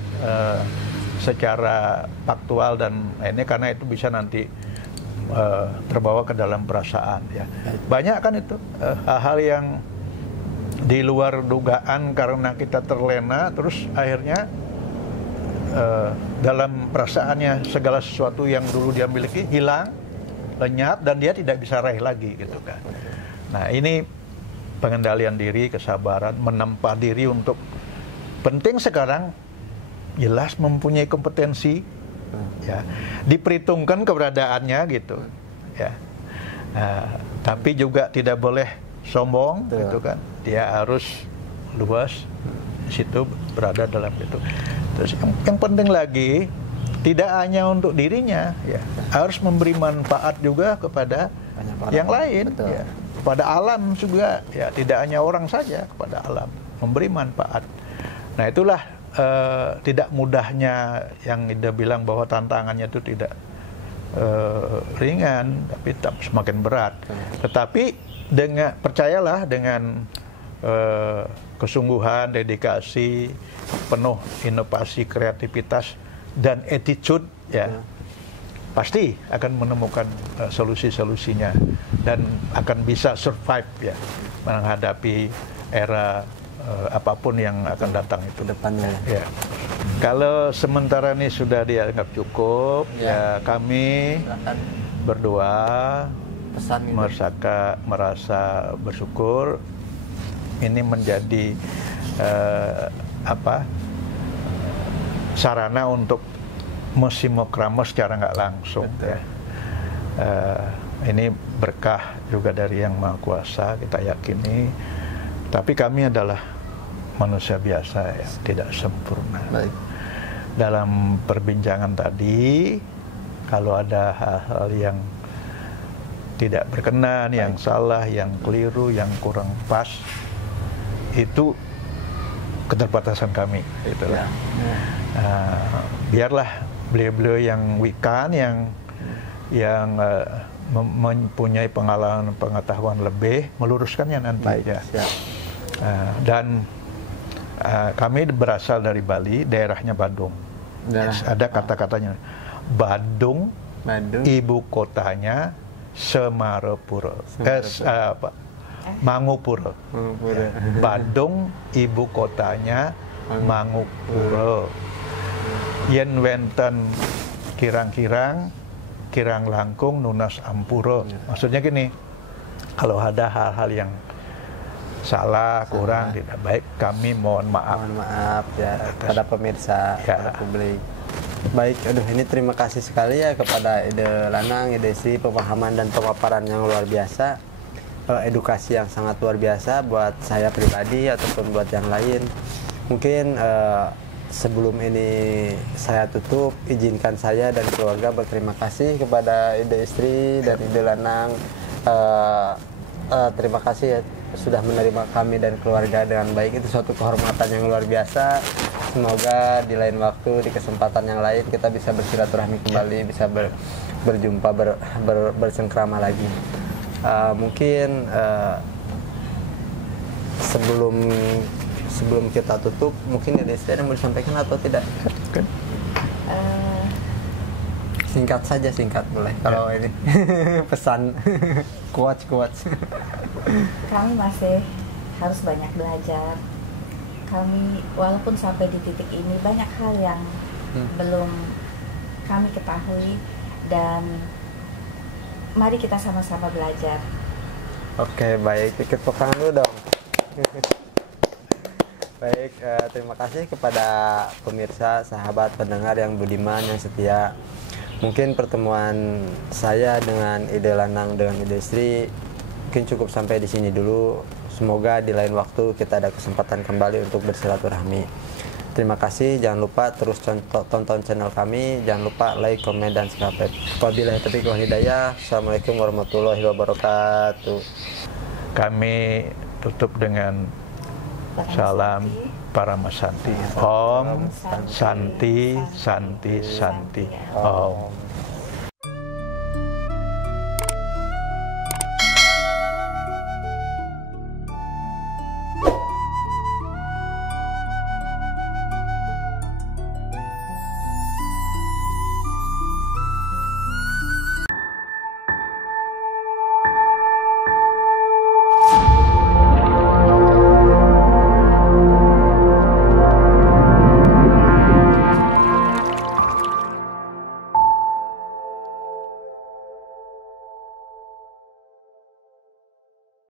secara faktual dan ini karena itu bisa nanti terbawa ke dalam perasaan. Ya banyak kan itu hal-hal yang di luar dugaan karena kita terlena, terus akhirnya dalam perasaannya segala sesuatu yang dulu dia miliki hilang, lenyap, dan dia tidak bisa raih lagi gitu kan. Nah ini pengendalian diri, kesabaran, menempa diri untuk penting sekarang jelas mempunyai kompetensi, ya diperhitungkan keberadaannya gitu, ya. Tapi juga tidak boleh sombong, gitu kan. Dia harus luas di situ, berada dalam itu. Terus yang penting lagi tidak hanya untuk dirinya, ya harus memberi manfaat juga kepada yang lain, ya, kepada alam juga, ya tidak hanya orang saja, kepada alam memberi manfaat. Nah itulah tidak mudahnya yang Ida bilang bahwa tantangannya itu tidak ringan, tapi semakin berat. Tetapi percayalah dengan kesungguhan, dedikasi, penuh inovasi, kreativitas dan attitude, ya pasti akan menemukan solusi-solusinya dan akan bisa survive, ya menghadapi era apapun yang akan datang itu depannya. Ya. Kalau sementara ini sudah dianggap cukup, ya kami berdoa, pesan gitu, merasa bersyukur ini menjadi sarana untuk Musimokrama secara nggak langsung. Ya. Ini berkah juga dari Yang Maha Kuasa, kita yakini. Tapi kami adalah manusia biasa, ya, tidak sempurna. Baik. Dalam perbincangan tadi, kalau ada hal-hal yang tidak berkenan, yang salah, yang keliru, yang kurang pas, itu keterbatasan kami, itulah. Biarlah beliau-beliau yang wikan, yang mempunyai pengetahuan lebih, meluruskannya nanti. Baik, ya. Dan kami berasal dari Bali, daerahnya Badung. Ada kata-katanya, Badung, ibu kotanya Semarapura. Mangupura. Badung, ibu kotanya Mangupura. Yen wenten kirang-kirang, kirang langkung, nunas ampura. Maksudnya gini, kalau ada hal-hal yang salah, kurang, tidak baik, kami mohon maaf. Mohon maaf ya kepada pemirsa, kepada publik. Baik, ini terima kasih sekali ya kepada Ide Lanang, Ide Sri, pemahaman dan pemaparan yang luar biasa, edukasi yang sangat luar biasa buat saya pribadi ataupun buat yang lain. Mungkin sebelum ini saya tutup, izinkan saya dan keluarga berterima kasih kepada Ide Istri dan Ide Lanang. Terima kasih ya sudah menerima kami dan keluarga dengan baik. Itu suatu kehormatan yang luar biasa. Semoga di lain waktu, di kesempatan yang lain kita bisa bersilaturahmi kembali, bisa berjumpa, bersengkrama lagi. Mungkin sebelum kita tutup, mungkin ada yang mau disampaikan atau tidak? Singkat saja, singkat boleh. Kalau ini pesan quotes. Kami masih harus banyak belajar. Kami walaupun sampai di titik ini banyak hal yang belum kami ketahui, dan mari kita sama-sama belajar Oke, baik. Tepuk tangan dulu dong. Baik, terima kasih kepada pemirsa, sahabat, pendengar yang budiman, yang setia. Mungkin pertemuan saya dengan Ide Lanang dengan Ide Istri mungkin cukup sampai di sini dulu. Semoga di lain waktu kita ada kesempatan kembali untuk bersilaturahmi. Terima kasih, jangan lupa terus tonton channel kami, jangan lupa like, komen, dan subscribe. Wabillahi taufiq wal hidayah. Assalamualaikum warahmatullahi wabarakatuh. Kami tutup dengan salam Paramasanti. Om Santi Santi Santi Om.